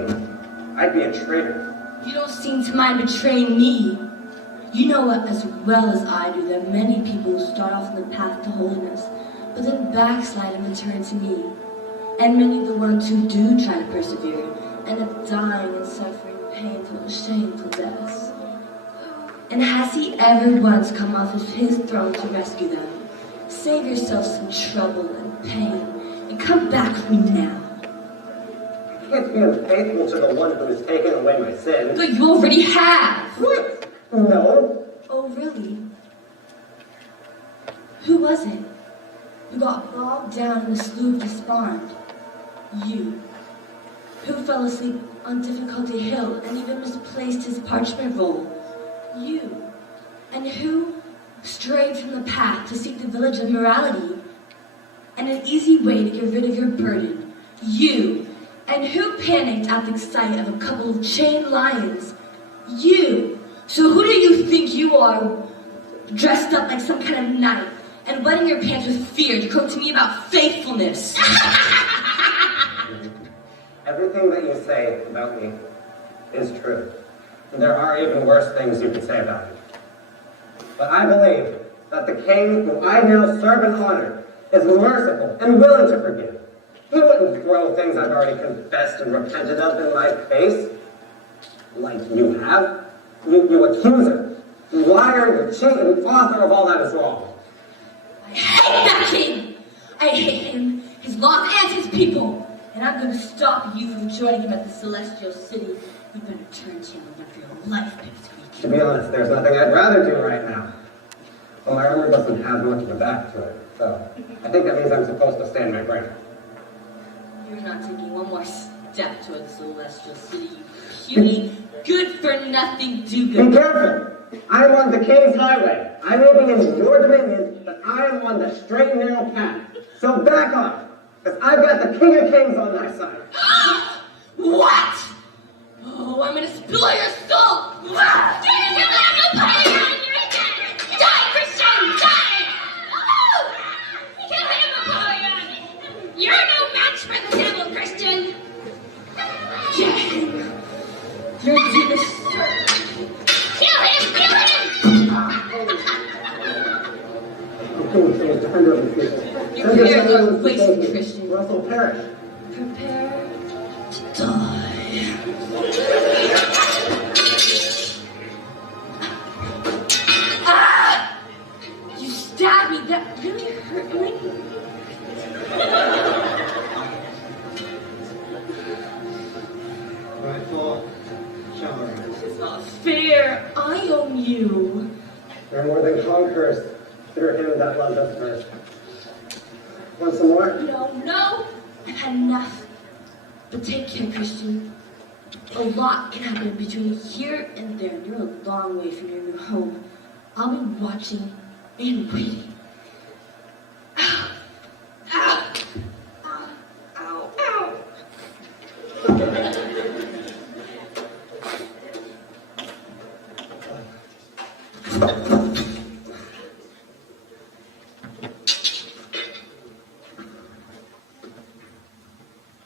I'd be a traitor. You don't seem to mind betraying me. You know as well as I do that many people who start off on the path to holiness, but then backslide and return to me. And many of the ones who do try to persevere end up dying and suffering painful and shameful deaths. And has he ever once come off of his throne to rescue them? Save yourself some trouble and pain, and come back with me now. I can't be unfaithful to the one who has taken away my sins. But you already have! What? No. Oh, really? Who was it who got bogged down in the slough of despond? You. Who fell asleep on Difficulty Hill and even misplaced his parchment roll? You. And who strayed from the path to seek the village of morality and an easy way to get rid of your burden? You. And who panicked at the sight of a couple of chained lions? You. So who do you think you are, dressed up like some kind of knight and wetting your pants with fear to croak to me about faithfulness? Everything that you say about me is true. And there are even worse things you could say about me. But I believe that the king who I now serve and honor is merciful and willing to forgive. He wouldn't throw things I've already confessed and repented of in my face, like you have. You accuser, you liar, you cheat, and author of all that is wrong. I hate that king! I hate him, his laws, and his people. And I'm going to stop you from joining him at the Celestial City. You better turn to him and run for your life next week. To be honest, there's nothing I'd rather do right now. Well, my armor doesn't have much of a back to it, so I think that means I'm supposed to stand my ground. You're not taking one more step toward the Celestial City, you puny, good-for-nothing do-gooder. Be careful! I am on the king's highway. I may be in your dominion, but I am on the straight and narrow path. So back off, because I've got the King of Kings on my side. What? Oh, I'm gonna spill your soul! Die, Christian, die! Oh! Kill him, Napoleon! You're no match for the devil, Christian! Get him! You're to the Kill him! Kill him! Okay, defender of the people. Prepare to waste, Christian. Russell perish. Prepare to die. Ah! You stabbed me. That really hurt me. Rightful charge. It's not fair. I own you. They're more than conquerors through him that loved us first. Want some more? No. I've had enough. But take care, Christian. A lot can happen between here and there. You're a long way from your new home. I'll be watching and waiting. Ow. Ow. Ow. Ow. Ow.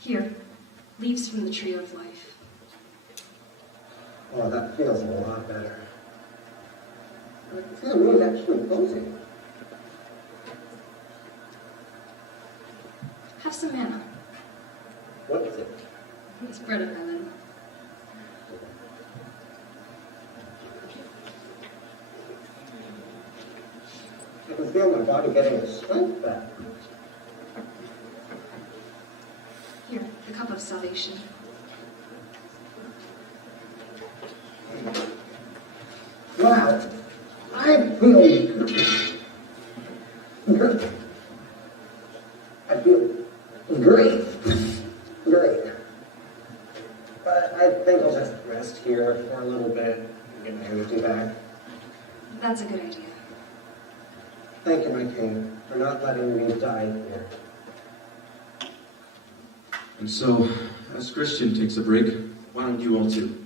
Here, leaves from the tree of life. Oh, that feels a lot better. I feel really actually cozy. Have some manna. What is it? It's bread of heaven. I can feel my body getting its strength back. Here, the cup of salvation. Wow, I feel good. I feel great. Great. But I think I'll just rest here for a little bit and get my energy back. That's a good idea. Thank you, my king, for not letting me die here. And so, as Christian takes a break, why don't you all too?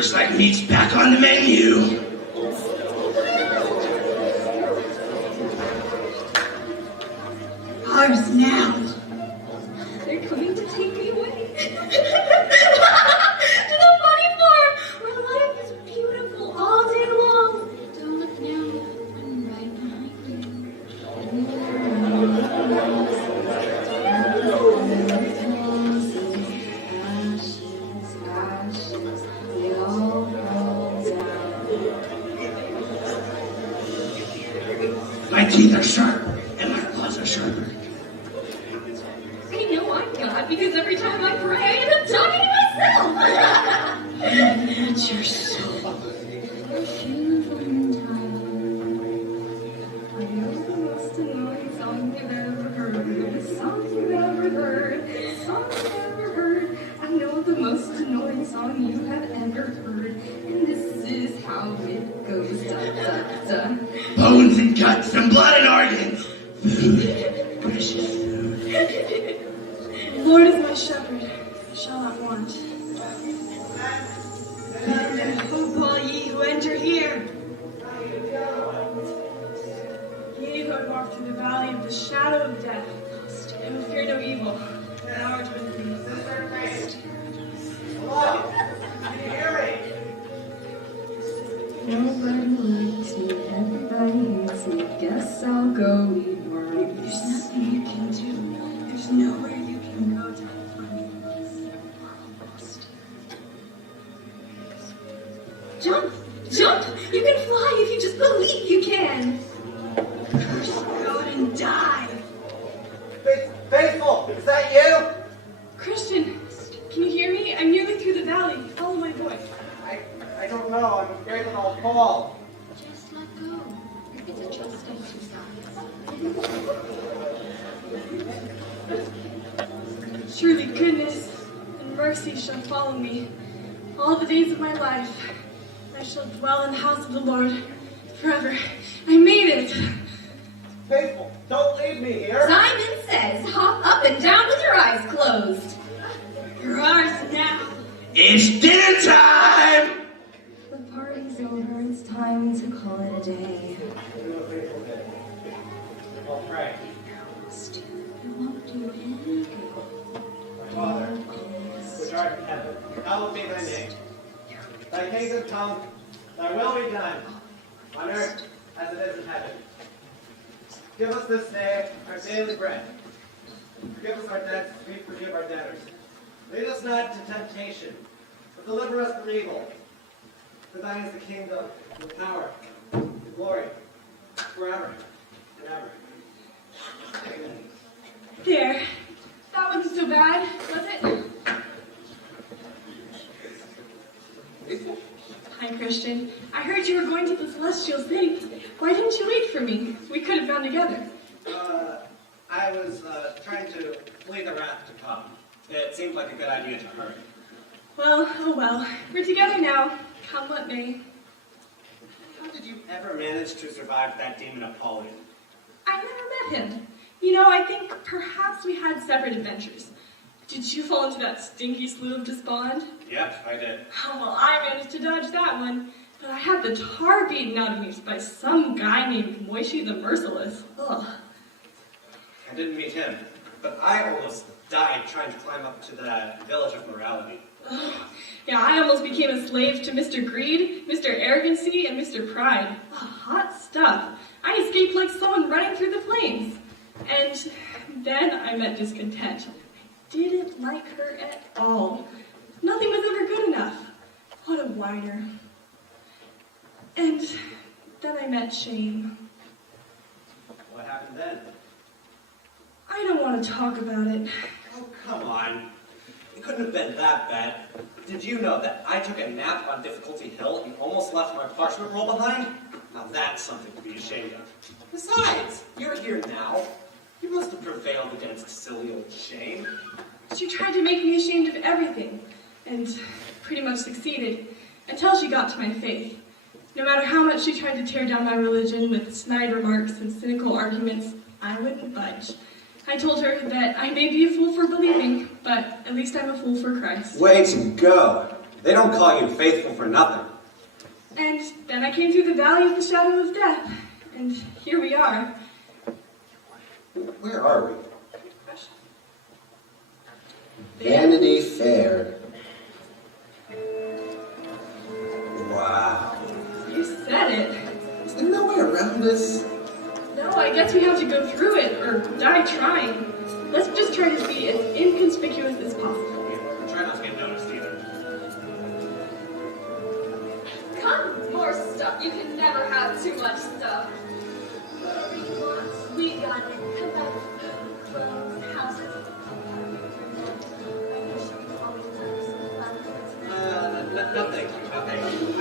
Looks like meat's back on the menu. Ours now. They're coming to take me away. To the funny farm, where life is beautiful all day long. Don't look now, I'm right behind you. Ashes, they all fall down. My teeth are sharp, and my claws are sharper. I know I'm God because every time I pray, I end up talking to myself. It's your soul. I know the most annoying song you've ever heard. The song you've ever heard. The song you've ever heard. I know the most annoying song you have ever heard. And this is how it goes. Da, da, da. Bones and guts and blood and organs. Food, precious food. The Lord is my shepherd, I shall not want. Hope all ye who enter here. Ye who have walked through the valley of the shadow of death, and will fear no evil. Thou art with me. Hello? Can you hear me? Nobody likes me, everybody hates me. Guess I'll go eat worms. There's nothing you can do. There's nowhere you can go to find peace. Jump! Jump! You can fly if you just believe you can. Curse God and die. Faithful, is that you? Christian, can you hear me? I'm nearly through the valley. Follow my voice. I don't know. I'm afraid that I'll fall. Just let go. It's a trust exercise. Surely goodness and mercy shall follow me all the days of my life. I shall dwell in the house of the Lord forever. I made it. Faithful, don't leave me here. Simon says, hop up and down with your eyes closed. You're ours now. It's dinner time! The party's over. It's time to call it a day. I'll pray. It won't do any good. My Father, which art in heaven, hallowed be thy name. Thy kingdom come, thy will be done, on earth as it is in heaven. Give us this day our daily bread. Forgive us our debts as we forgive our debtors. Lead us not into temptation, but deliver us from evil. For thine is the kingdom, the power, the glory, forever and ever. Amen. There. That wasn't so bad, was it? Hi, Christian. I heard you were going to the celestial city. Why didn't you wait for me? We could have gone together. I was trying to flee the wrath to come. It seemed like a good idea to hurry. Well, oh well. We're together now. Come what may. How did you ever manage to survive that demon Apollyon? I never met him. You know, I think perhaps we had separate adventures. Did you fall into that stinky slough of despond? Yep, I did. Oh, well, I managed to dodge that one. But I had the tar beaten out of me by some guy named Moishi the Merciless. Ugh. I didn't meet him, but I almost died trying to climb up to the village of morality. Ugh. Yeah, I almost became a slave to Mr. Greed, Mr. Arrogancy, and Mr. Pride. Oh, hot stuff. I escaped like someone running through the flames. And then I met Discontent. I didn't like her at all. Nothing was ever good enough. What a whiner. And then I met Shame. What happened then? I don't want to talk about it. Oh, come on. It couldn't have been that bad. Did you know that I took a nap on Difficulty Hill and almost left my parchment roll behind? Now that's something to be ashamed of. Besides, you're here now. You must have prevailed against silly old Shame. She tried to make me ashamed of everything, and pretty much succeeded, until she got to my faith. No matter how much she tried to tear down my religion with snide remarks and cynical arguments, I wouldn't budge. I told her that I may be a fool for believing, but at least I'm a fool for Christ. Way to go. They don't call you faithful for nothing. And then I came through the valley of the shadow of death. And here we are. Where are we? Good question. Vanity Fair. Wow. You said it. Is there no way around this? No, I guess we have to go through it, or die trying. Let's just try to be as inconspicuous as possible. Try not to get noticed either. Come, more stuff. You can never have too much stuff. Whatever you want, we got it. Come back, food, clothes, houses. No, thank you. No, thank you.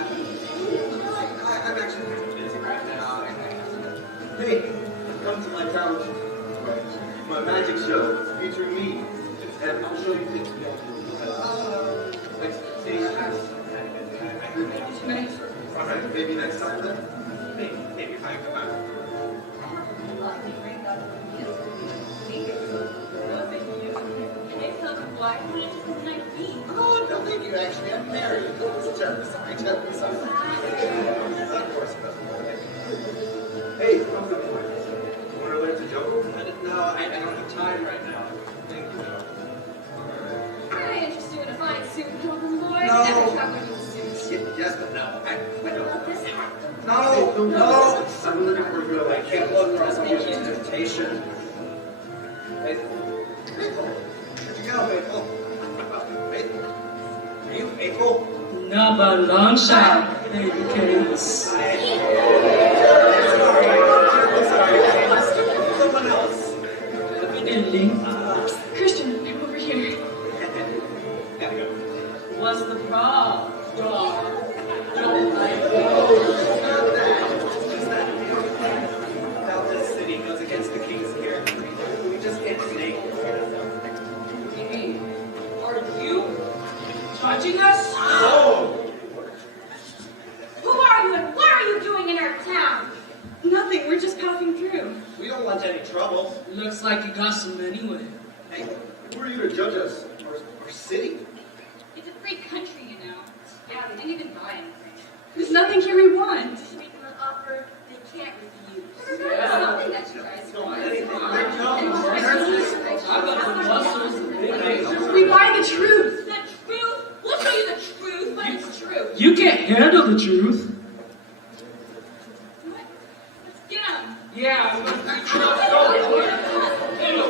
I'm actually busy right now. Hey, come to my town. My magic show featuring me. And I'll show you things you don't do. Expectations. Alright, maybe next time then? Maybe fine, come on. Oh, no, thank you, actually. I'm married. Sorry. Of course it doesn't matter. Hey, come on. You want to learn to joke? No, I don't have time right now. Thank you, though. I interest you in a fine suit, Pilgrim boy. No. Never covered in suits. Yes, but no. I Love this hat. No. I'm looking for real. I can't look or else I'll get into temptation. Faithful. Where'd you go, Faithful? Faithful? Are you faithful? Not by a long shot, baby cakes. Sorry. Someone else. Evidently. Christian, come over here. Gotta go. What's the problem? Don't like it. It's not that. It's just that how this city goes against the king's character. We just can't stay here. Hey, are you judging us? No! Who are you and what are you doing in our town? Nothing, we're just passing through. We don't want any trouble. Looks like you got some anyway. Hey, who are you to judge us? Our city? It's a free country, you know. Yeah, they didn't even buy anything. There's nothing here we want. Make them an offer they can't refuse. Yeah. Something that you guys Don't want. want anything. I got the muscles and big hands. We buy the truth. The truth? We'll show you the truth, but it's true. You can't handle the truth. What? Let's get them. Yeah,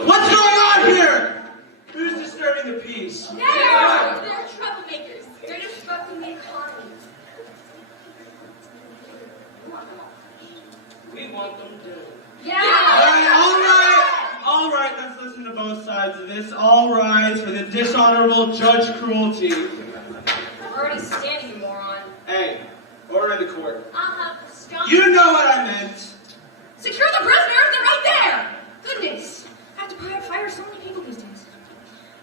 What's going on here? Who's disturbing the peace? They're troublemakers. They're disrupting the economy. we want them dead. Yeah! All right, let's listen to both sides of this. All rise for the dishonorable judge cruelty. I'm already standing, you moron. Hey, order in the court. I'll have the strong. You know what I meant. Secure the prisoners! They're right there! Goodness! I have to fire so many people these days.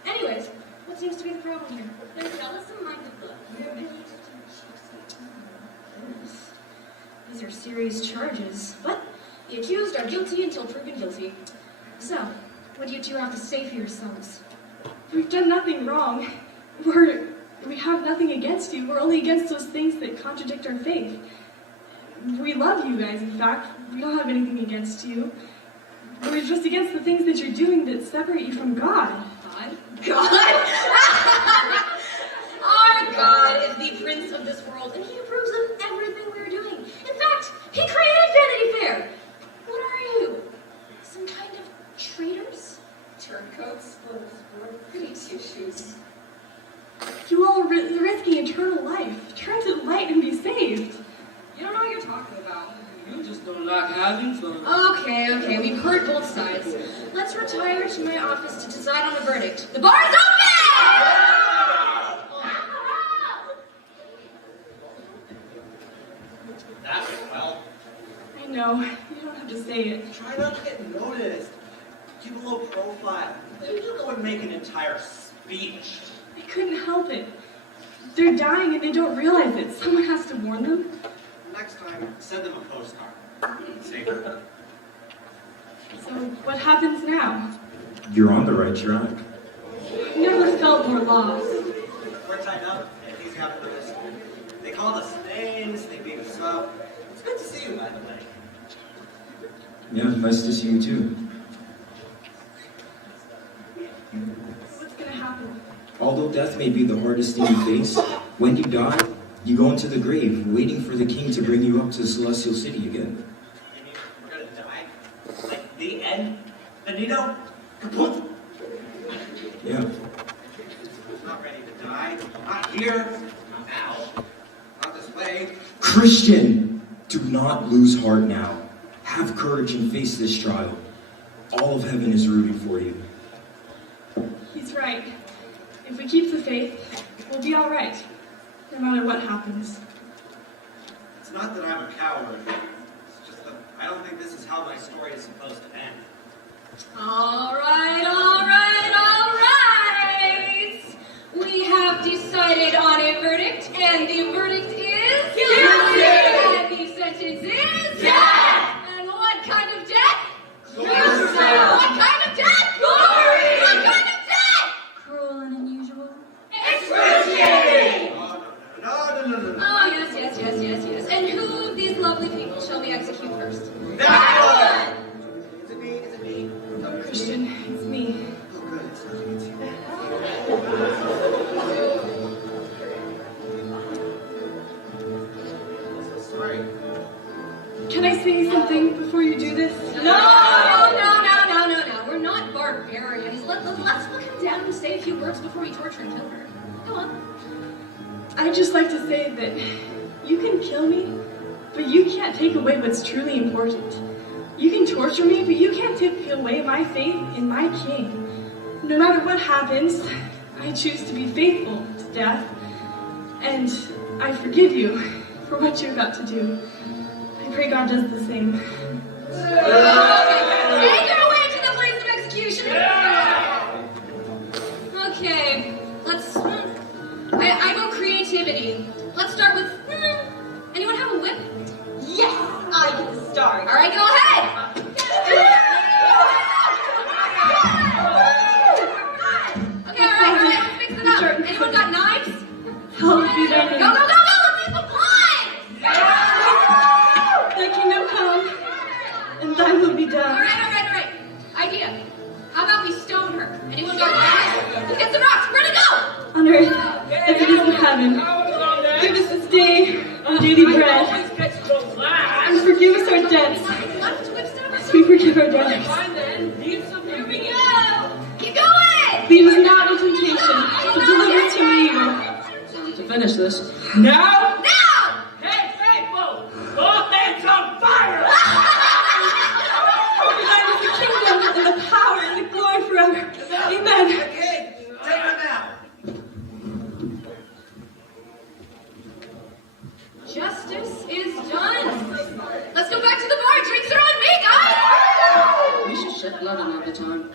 Anyways, what seems to be the problem here? They're jealous and minded book. These are serious charges. What? The accused are guilty until proven guilty. So, what do you two have to say for yourselves? We've done nothing wrong. We have nothing against you. We're only against those things that contradict our faith. We love you guys, in fact. We don't have anything against you. We're just against the things that you're doing that separate you from God. God? Our God is the prince of this world, and he approves of everything we're doing. In fact, he created Vanity Fair. What are you? Some kind of traitors? Turncoats? Goody two-shoes. You all are risking eternal life. Turn to the light and be saved. You don't know what you're talking about. You just don't like having fun. Okay, we've heard both sides. Let's retire to my office to decide on a verdict. The bar is open! That went well. I know. You don't have to say it. Try not to get noticed. Keep a low profile. You don't go and make an entire speech. I couldn't help it. They're dying and they don't realize it. Someone has to warn them. Next time, send them a postcard. Safer. So what happens now? You're on the right track. I've never felt more lost. We're tied up. He's haven't noticed. They called us names, they beat us up. It's good to see you, by the way. Yeah, nice to see you too. What's gonna happen? Although death may be the hardest thing you face, when you die, you go into the grave, waiting for the king to bring you up to the celestial city again. You mean we're gonna die? Like the end? Benito? Kaput? Yeah. I'm not ready to die. Not here. Not now. Not this way. Christian, do not lose heart now. Have courage and face this trial. All of heaven is rooting for you. He's right. If we keep the faith, we'll be all right, no matter what happens. It's not that I'm a coward. It's just that I don't think this is how my story is supposed to end. All right, all right, all right. We have decided on a verdict, and the verdict is guilty. And the sentence is death. And what kind of death? Gruesome. What kind of death? Gory. What kind of death? Cruel and unusual. Excruciating. No. Oh, yes, yes, yes, yes, yes. And who of these lovely people shall we execute first? That one! Is it me? Is it me? Christian, it's me. Oh, good. It's not me. I'm so sorry. Can I say something before you do this? No. We're not barbarians. Let's look him down and say a few words before we torture and kill her. Go on. I'd just like to say that you can kill me, but you can't take away what's truly important. You can torture me, but you can't take away my faith in my king. No matter what happens, I choose to be faithful to death, and I forgive you for what you're about to do. I pray God does the same. Take her away to the place of execution. Okay, let's. I go creativity. Let's start with. Anyone have a whip? Yes, I can start. All right, go ahead. Okay, all right, let's mix it up. Anyone got knives? I'll be there. Go, let's make some blood! Thy kingdom come, and thy will be done. All right. Idea. How about we stone her? Anyone got knives? Let's get some rocks. Where'd it go? On earth, as it is in heaven, give us this day our daily bread, and forgive us our debts, as we forgive our debtors. Here we go. Keep going. Lead us not into temptation, but deliver us from evil. To finish this. Now! Now! Hey, faithful! All hands on fire! For thine is the kingdom, and the power, and the glory forever. Amen. Okay, take her now. Justice is done. Let's go back to the bar. Drinks are on me, guys. We should shed blood another time.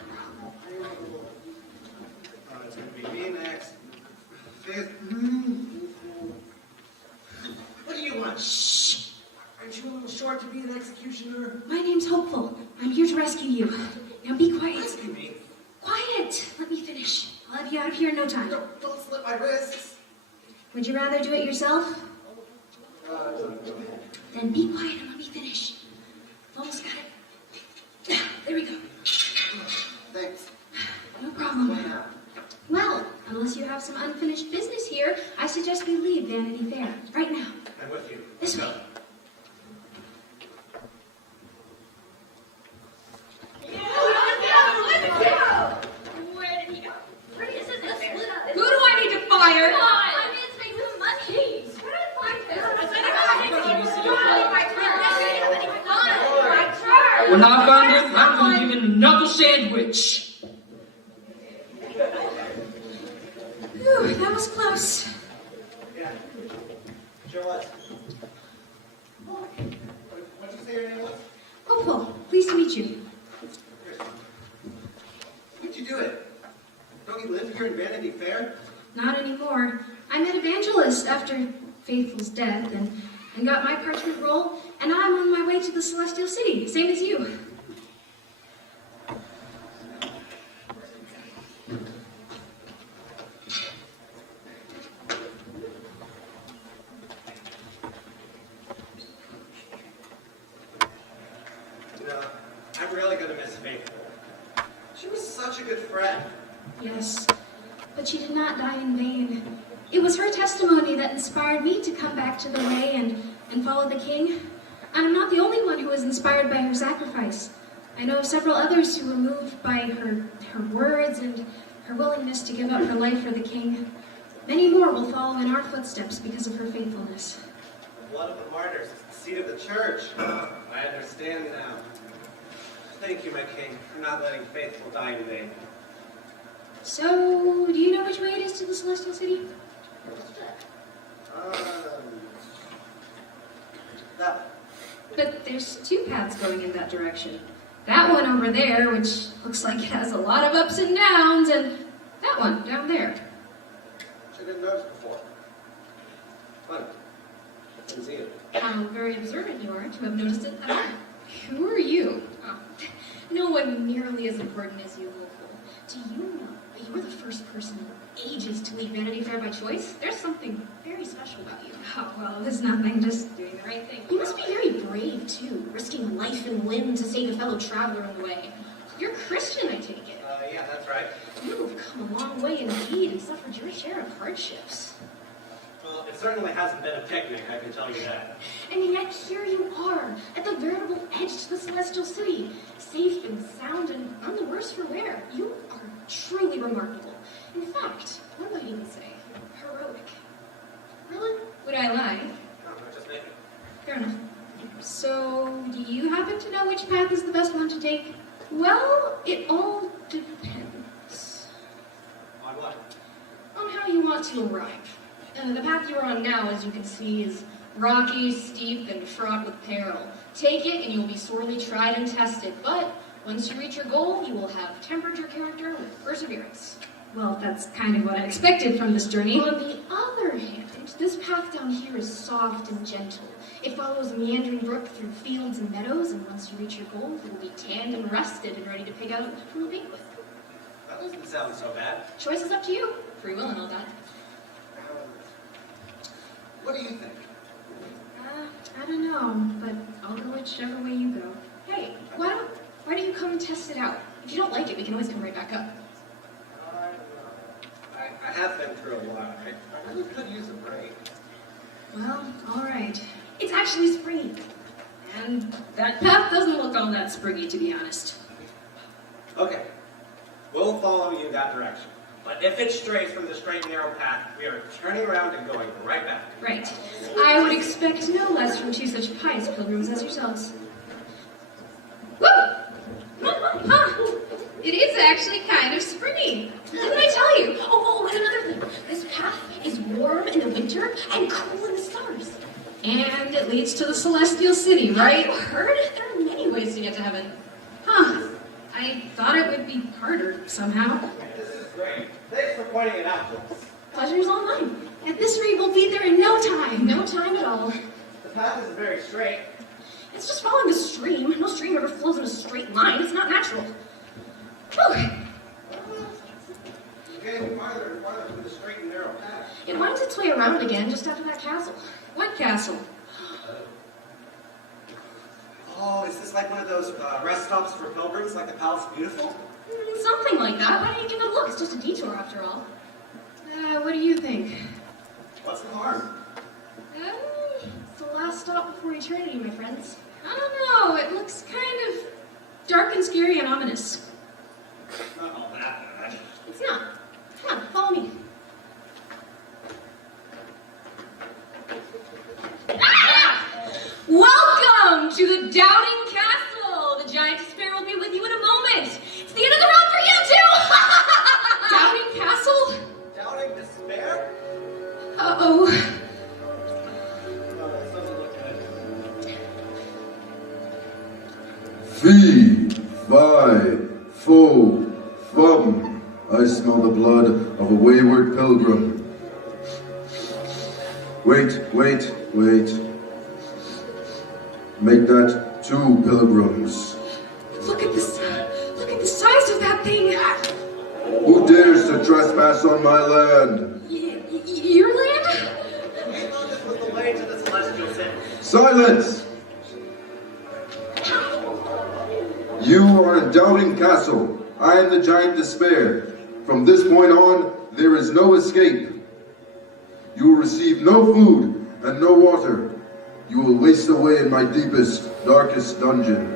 It's gonna be me next. What do you want? Shh! Aren't you a little short to be an executioner? My name's Hopeful. I'm here to rescue you. Now be quiet. Rescue me? Quiet! Let me finish. I'll have you out of here in no time. Don't slip my wrists. Would you rather do it yourself? Then be quiet and let me finish. I've almost got it. There we go. Thanks. No problem. Well, unless you have some unfinished business here, I suggest we leave Vanity Fair right now. I'm with you. This way. Where did he go? Who do I need to fire? I'm in space with money. Where did I find this? When I find him, I'm going to give him a knuckle sandwich. Whew, that was close. Yeah. Sure was. What'd you say your name was? Hopeful, pleased to meet you. When'd you do it? Don't you live here in Vanity Fair? Not anymore. I met Evangelist after Faithful's death and got my parchment roll, and I'm on my way to the Celestial City, same as you. friend. Yes, but she did not die in vain. It was her testimony that inspired me to come back to the way and follow the king. And I'm not the only one who was inspired by her sacrifice. I know of several others who were moved by her words and her willingness to give up her life for the king. Many more will follow in our footsteps because of her faithfulness. The blood of the martyrs is the seed of the church. I understand now. Thank you, my king, for not letting faithful die in vain. So, do you know which way it is to the Celestial City? That way. But there's two paths going in that direction. That one over there, which looks like it has a lot of ups and downs, and that one down there. I didn't notice before. Funny. Didn't see it. How very observant you are to have noticed it at all. Who are you? Oh, no one nearly as important as you, Hopeful. Do you know that you were the first person in ages to leave Vanity Fair by choice? There's something very special about you. Oh, well, it's nothing, just doing the right thing. You must be very brave, too, risking life and limb to save a fellow traveler on the way. You're Christian, I take it. Yeah, that's right. You have come a long way indeed and suffered your share of hardships. Well, it certainly hasn't been a picnic, I can tell you that. And yet here you are, at the veritable edge to the Celestial City, safe and sound and none the worse for wear. You are truly remarkable. In fact, one might even say, heroic. Really? Would I lie? No, I'm just making. Fair enough. So, do you happen to know which path is the best one to take? Well, it all depends. On what? On how you want to arrive. The path you're on now, as you can see, is rocky, steep, and fraught with peril. Take it and you'll be sorely tried and tested, but once you reach your goal, you will have tempered your character with perseverance. Well, that's kind of what I expected from this journey. On the other hand, this path down here is soft and gentle. It follows a meandering brook through fields and meadows, and once you reach your goal, you will be tanned and rested and ready to pick out from a banquet. That doesn't sound so bad. Choice is up to you. Free will and all that. What do you think? I don't know, but I'll go whichever way you go. Hey, why don't you come and test it out? If you don't like it, we can always come right back up. I don't know. I have been through a lot. I really could use a break. Well, all right. It's actually springy. And that path doesn't look all that springy, to be honest. Okay. We'll follow you that direction. But if it strays from the straight and narrow path, we are turning around and going right back. Right. I would expect no less from two such pious pilgrims as yourselves. Woo! Huh. It is actually kind of springy. What did I tell you? Oh, and another thing. This path is warm in the winter and cool in the summers. And it leads to the Celestial City, right? Have you heard? There are many ways to get to heaven. Huh. I thought it would be harder somehow. This is great. Thanks for pointing it out to us. Pleasure's all mine. At this rate, we'll be there in no time. No time at all. The path isn't very straight. It's just following a stream. No stream ever flows in a straight line. It's not natural. Whew. You're getting farther and farther through the straight and narrow path. It winds its way around again just after that castle. What castle? Oh, is this like one of those rest stops for pilgrims, like the Palace Beautiful? Something like that. Why don't you give it a look? It's just a detour after all. What do you think? What's the harm? It's the last stop before eternity, my friends. I don't know. It looks kind of dark and scary and ominous. Not all that bad. It's not. Come on, follow me. Welcome to the Doubting Castle! The giant despair will be with you in a moment! It's the end of the road for you two! Doubting Castle? Doubting despair? Uh-oh. Oh, this doesn't look good. Fee, fi, fo, fum. I smell the blood of a wayward pilgrim. Wait. Make that 2 pilgrims. Look at the size of that thing! Who dares to trespass on my land? Your land? We thought this was the way to the Celestial City. Silence! You are in Doubting Castle. I am the giant Despair. From this point on, there is no escape. You will receive no food and no water. You will waste away in my deepest, darkest dungeon.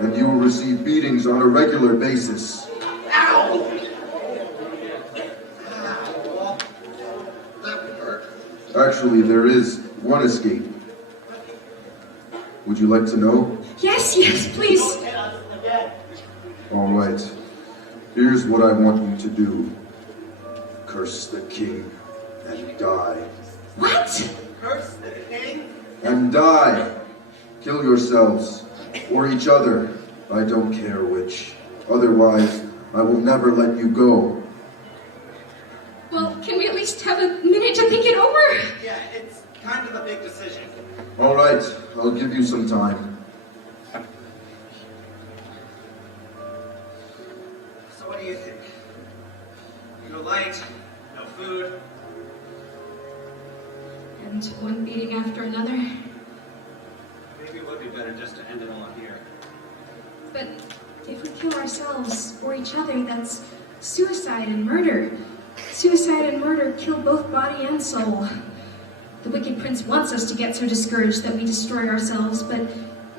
And you will receive beatings on a regular basis. Ow! That would hurt. Actually, there is one escape. Would you like to know? Yes, please. All right. Here's what I want you to do. Curse the king and die. What? Curse the king? And die. Kill yourselves. Or each other. I don't care which. Otherwise, I will never let you go. Well, can we at least have a minute to think it over? Yeah, it's kind of a big decision. All right. I'll give you some time. So what do you think? No light, no food. And one beating after another. Maybe it would be better just to end it all here. But if we kill ourselves or each other, that's suicide and murder. Suicide and murder kill both body and soul. The wicked prince wants us to get so discouraged that we destroy ourselves, but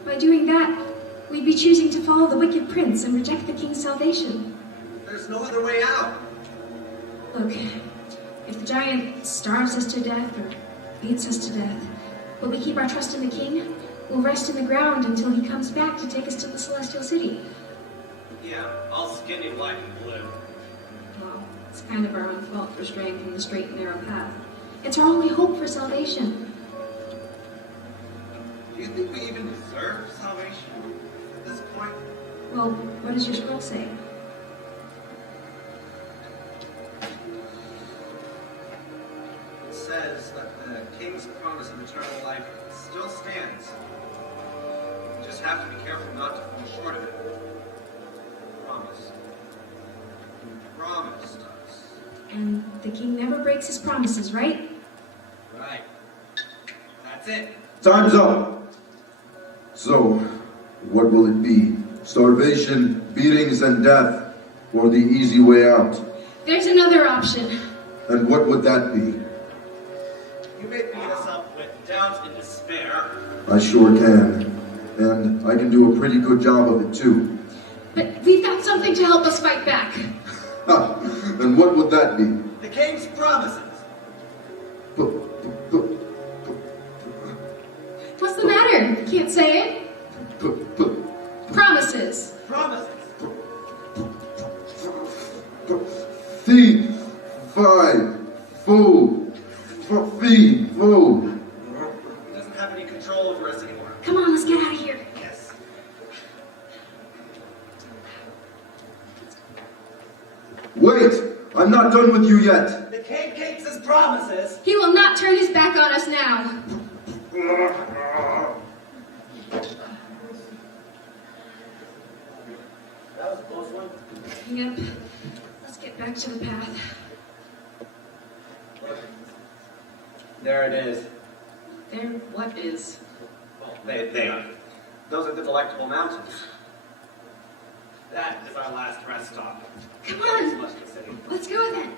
by doing that, we'd be choosing to follow the wicked prince and reject the king's salvation. There's no other way out. Look, if the giant starves us to death or beats us to death, but we keep our trust in the king, we'll rest in the ground until he comes back to take us to the celestial city. Yeah, I'll skin you black and blue. Well, it's kind of our own fault for straying from the straight and narrow path. It's our only hope for salvation. Do you think we even deserve salvation at this point? Well, what does your scroll say? It says that the king's promise of eternal life still stands. You just have to be careful not to fall short of it. Promise. He promised us. And the king never breaks his promises, right? Right. That's it. Time's up. So, what will it be? Starvation, beatings, and death, or the easy way out? There's another option. And what would that be? You may beat us up with doubt and despair. I sure can. And I can do a pretty good job of it, too. But we've got something to help us fight back. And what would that be? The king's promises. What's the matter? You can't say it? Promises. Promises. Fee, fi, foo, fee, foo. He doesn't have any control over us anymore. Come on, let's get out of here. Yes. Wait! I'm not done with you yet. The king keeps his promises. He will not turn his back on us now. That was a close one. Yep. Let's get back to the path. Look. There it is. There, what is? Well, they are. Those are the Delectable Mountains. That is our last rest stop. Come on. Celestial City. Let's go then.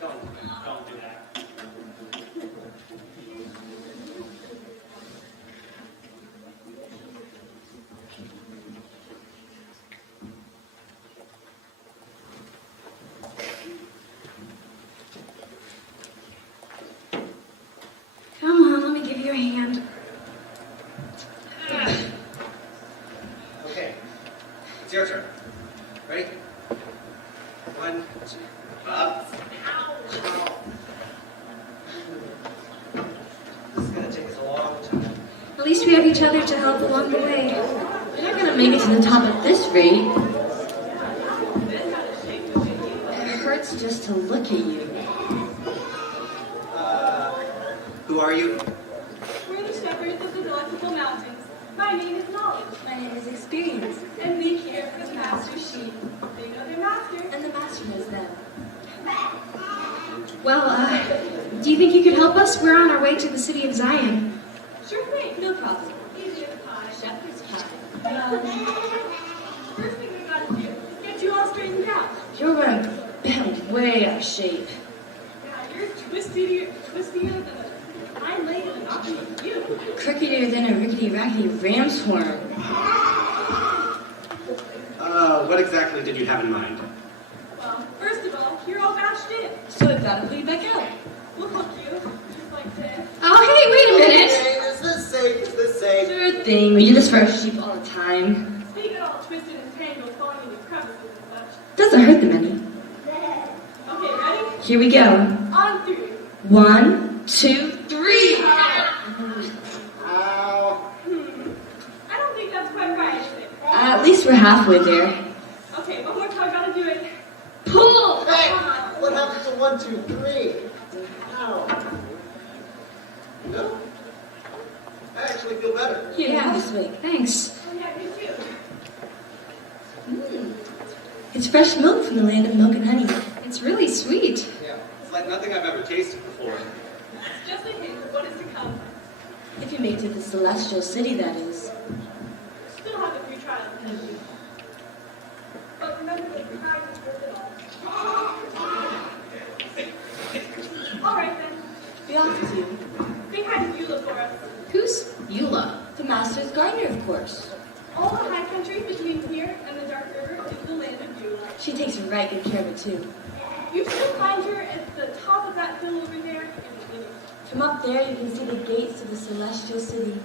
Don't do that. Come on, let me give you a hand. Okay. It's your turn. Ready? 1, 2, up. Ow. This is going to take us a long time. At least we have each other to help along the way. You're not gonna make it to the top at this rate. It hurts just to look at you. Who are you? We're the shepherds of the Delectable Mountains. My name is Knowledge. My name is Experience, And we care for the master's sheep. They know their master. and the master knows them. Well, do you think you could help us? We're on our way to the city of Zion. Sure thing. No problem. Easy as pie. Shepherd's pie. First thing we gotta do out. You're running bent way out of shape. Yeah, you're twistier than a nine-legged ox with you. Cricketer than a rickety-rackety ram's horn. What exactly did you have in mind? Well, first of all, you're all bashed in. So I've got to put you back out. We'll hook you, just like this. Oh, hey, wait a minute. Okay, is this safe? Is this safe? Sure thing. We do this for our sheep all the time. So you get all twisted and tangled, falling into crevices and such. Doesn't hurt them any. Okay, ready? Here we go. On 3. 1, 2, 3. Ow. I don't think that's quite right, is it? At least we're halfway there. Okay, one more time, gotta do it. Pull! Hey, what happened to 1, 2, 3? Ow. No? I actually feel better. Here, have this week. Thanks. Oh yeah, me too. It's fresh milk from the land of milk and honey. It's really sweet. Yeah, it's like nothing I've ever tasted before. It's just a hint of what is to come. If you make it to the celestial city, that is. Still have a few trials ahead of you. But remember that the prize is worth it all. Alright then. Be off with you. Say hi to Beulah for us. Who's Beulah? The master's gardener, of course. All the high country between here and the Dark River is the land of Beulah. She takes right good care of it, too. You still find her at the top of that hill over there in the beginning. From up there, you can see the gates of the celestial city.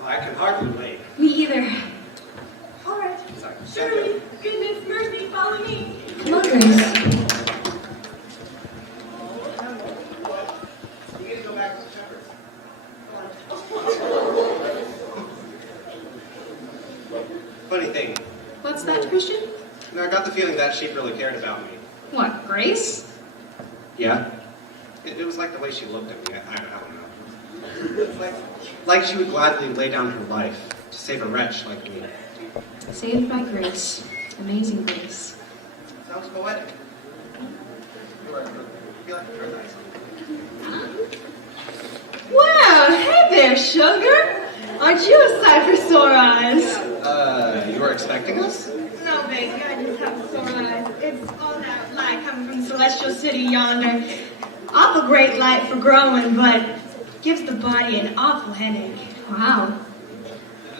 Oh, I can hardly wait. Me either. Alright. Sorry. Surely, goodness, mercy, follow me. Come on, Grace. You need to go back to the shepherds. Funny thing. What's that, Christian? I got the feeling that sheep really cared about me. What, Grace? Yeah. It was like the way she looked at me. I don't know. It's like she would gladly lay down her life to save a wretch like me. Saved by grace. Amazing grace. Sounds poetic. You like paradise. Wow, hey there, sugar. Aren't you a sight for sore eyes? You were expecting us? No, baby, I just have sore eyes. It's all that light coming from the celestial city yonder. Awful great light for growing, but gives the body an awful headache. Wow.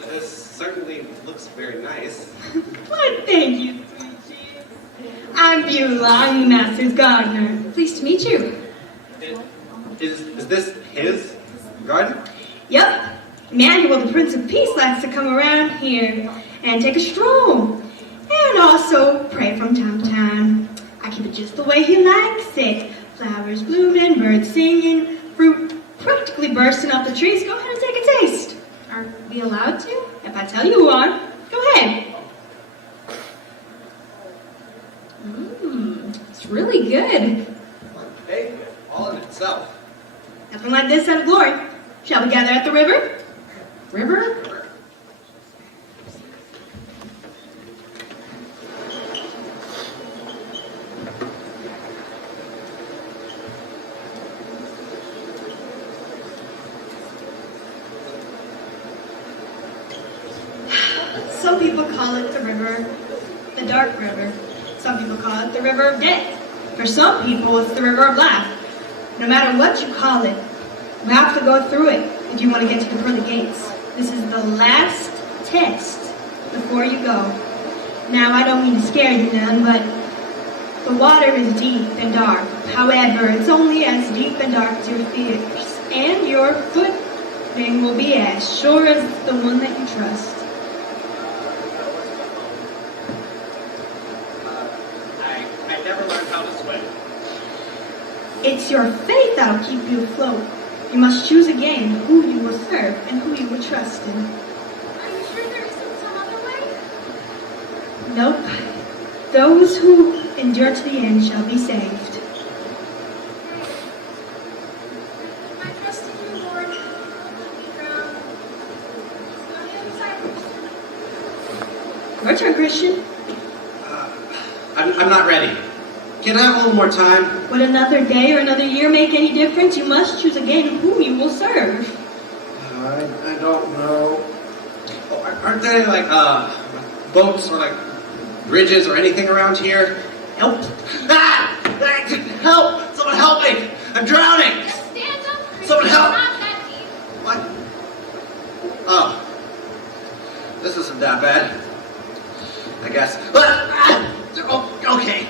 This certainly looks very nice. Why, thank you, sweet cheese. I'm Beulah. I'm the master's gardener. Pleased to meet you. Is this his garden? Yep. Emmanuel, the Prince of Peace, likes to come around here and take a stroll. And also pray from time to time. I keep it just the way he likes it. Flowers blooming, birds singing, fruit practically bursting off the trees. Go ahead and take a taste. Are we allowed to? If I tell you who are, go ahead. It's really good. Hey, all in itself. Nothing like this out of glory. Shall we gather at the river? River? Some people call it the river, the dark river. Some people call it the river of death. For some people, it's the river of life. No matter what you call it, you have to go through it if you want to get to the pearly gates. This is the last test before you go. Now, I don't mean to scare you none, but the water is deep and dark. However, it's only as deep and dark as your fears, and your footing will be as sure as the one that you trust. I never learned how to swim. It's your faith that'll keep you afloat. You must choose again who you will serve and who you will trust in. Are you sure there isn't some other way? Nope. Those who endure to the end shall be saved. I trust in you, Lord. Let me drown. It's on the other side first. Your turn, Christian. I'm not ready. Can I have a little more time? Would another day or another year make any difference? You must choose again whom you will serve. I don't know. Oh, aren't there like boats or like bridges or anything around here? Help! Ah! Help! Someone help me! I'm drowning! Just stand up, Christian. Someone help! It's not that deep. What? Oh. This isn't that bad. I guess. Oh, okay.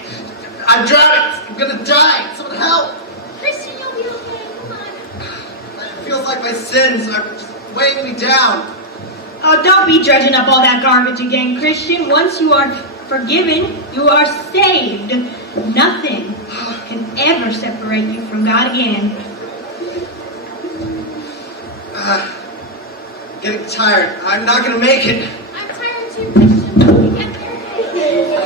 I'm drowning! I'm gonna die! Someone help! Christian, you'll be okay. Come on. It feels like my sins are just weighing me down. Oh, don't be dredging up all that garbage again, Christian. Once you are forgiven, you are saved. Nothing can ever separate you from God again. I'm getting tired. I'm not gonna make it. I'm tired too, Christian. Let me get there.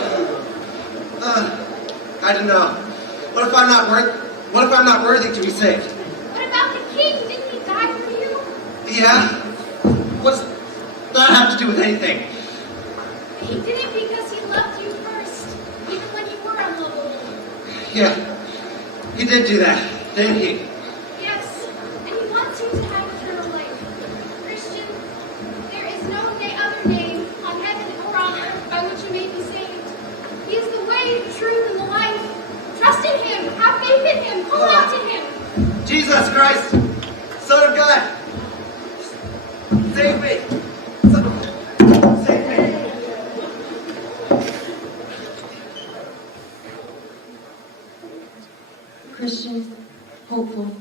I don't know. What if I'm not worthy to be saved? What about the king? Didn't he die for you? Yeah? What's that have to do with anything? He did it because he loved you first, even when you were unlovable. Yeah. He did do that, didn't he? Yes, and he wants you to have eternal life. Christian, there is no other name on heaven or on earth by which you may be saved. He is the way, the truth, and the life. Trust in him. Have faith in him. Call out to him. Jesus Christ, Son of God, save me. Save me. Christian, hopeful,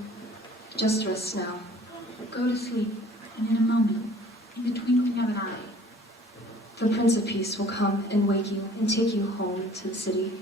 just rest now. Go to sleep, and in a moment, in the twinkling of an eye, The Prince of Peace will come and wake you and take you home to the city.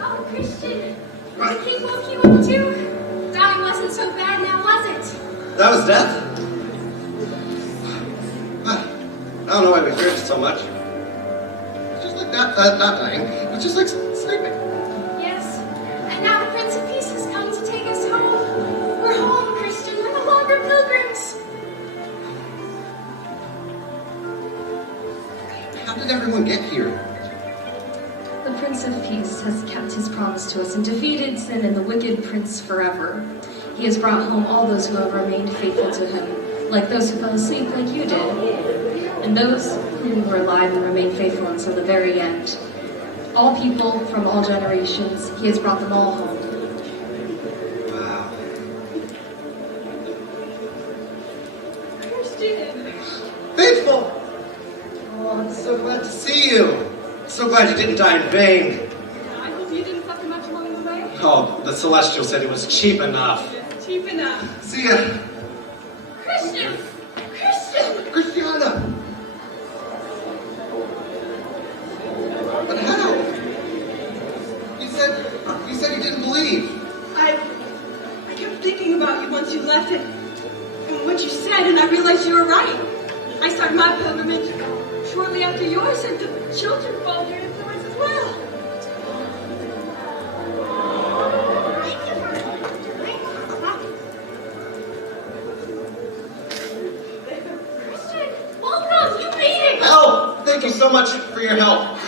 Oh, Christian, the king woke you up too? Dying wasn't so bad now, was it? That was death? I don't know why we fear it so much. It's just like not dying. It's just like sleeping. Yes, and now the Prince of Peace has come to take us home. We're home, Christian. We're no longer pilgrims. How did everyone get here? The Prince of Peace has kept his promise to us and defeated sin and the wicked prince forever. He has brought home all those who have remained faithful to him, like those who fell asleep like you did, and those who were alive and remained faithful until the very end. All people from all generations, he has brought them all home. Wow. Christian! Faithful! Oh, I'm so glad to see you. So glad you didn't die in vain. I hope you didn't suffer much along the way. Oh, the Celestial said it was cheap enough. Cheap enough. See ya. Christian! Christian! Christiana! But how? You said you didn't believe. I kept thinking about you once you left it, and what you said, and I realized you were right. I started my pilgrimage shortly after yours, and the children followed your influence as well. Christian, welcome! You made it! Oh, thank you so much for your help.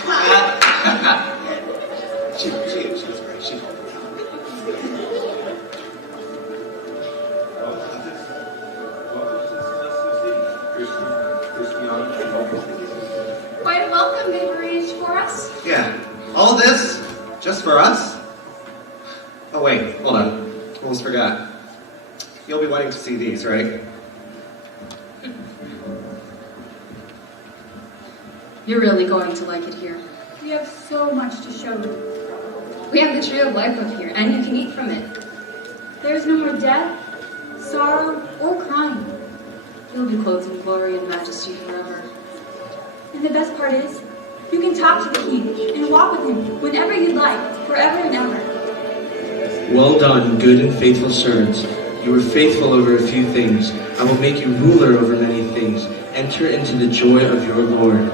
She was great. She helped me out. Quite a welcome they've arranged for us. Yeah. All this just for us? Oh wait, hold on. Almost forgot. You'll be wanting to see these, right? You're really going to like it here. We have so much to show you. We have the tree of life up here, and you can eat from it. There's no more death, sorrow, or crying. You'll be clothed in glory and majesty forever. And the best part is, you can talk to the king and walk with him whenever you'd like, forever and ever. Well done, good and faithful servant. You were faithful over a few things. I will make you ruler over many things. Enter into the joy of your Lord.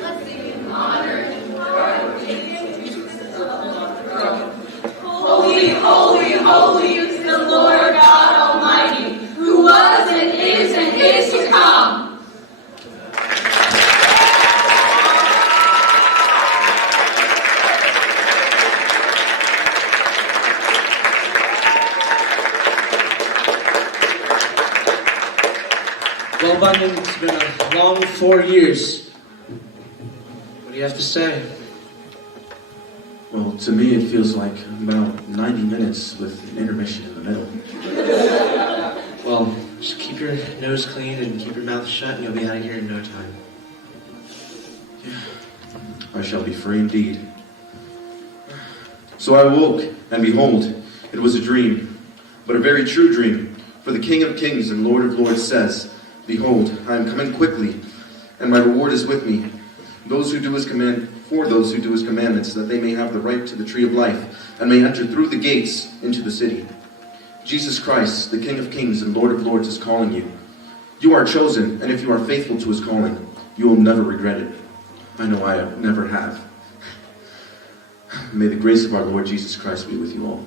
Let's sing honor and power, holy, holy, holy is the Lord God Almighty, who was and is to come. Well, Bunyan, it's been a long 4 years. What do you have to say? Well, to me, it feels like about 90 minutes with an intermission in the middle. Well, just keep your nose clean and keep your mouth shut, and you'll be out of here in no time. I shall be free indeed. So I awoke, and behold, it was a dream, but a very true dream. For the King of Kings and Lord of Lords says, Behold, I am coming quickly, and my reward is with me. For those who do his commandments, that they may have the right to the tree of life, and may enter through the gates into the city. Jesus Christ, the King of Kings and Lord of Lords, is calling you. You are chosen, and if you are faithful to his calling, you will never regret it. I know I never have. May the grace of our Lord Jesus Christ be with you all.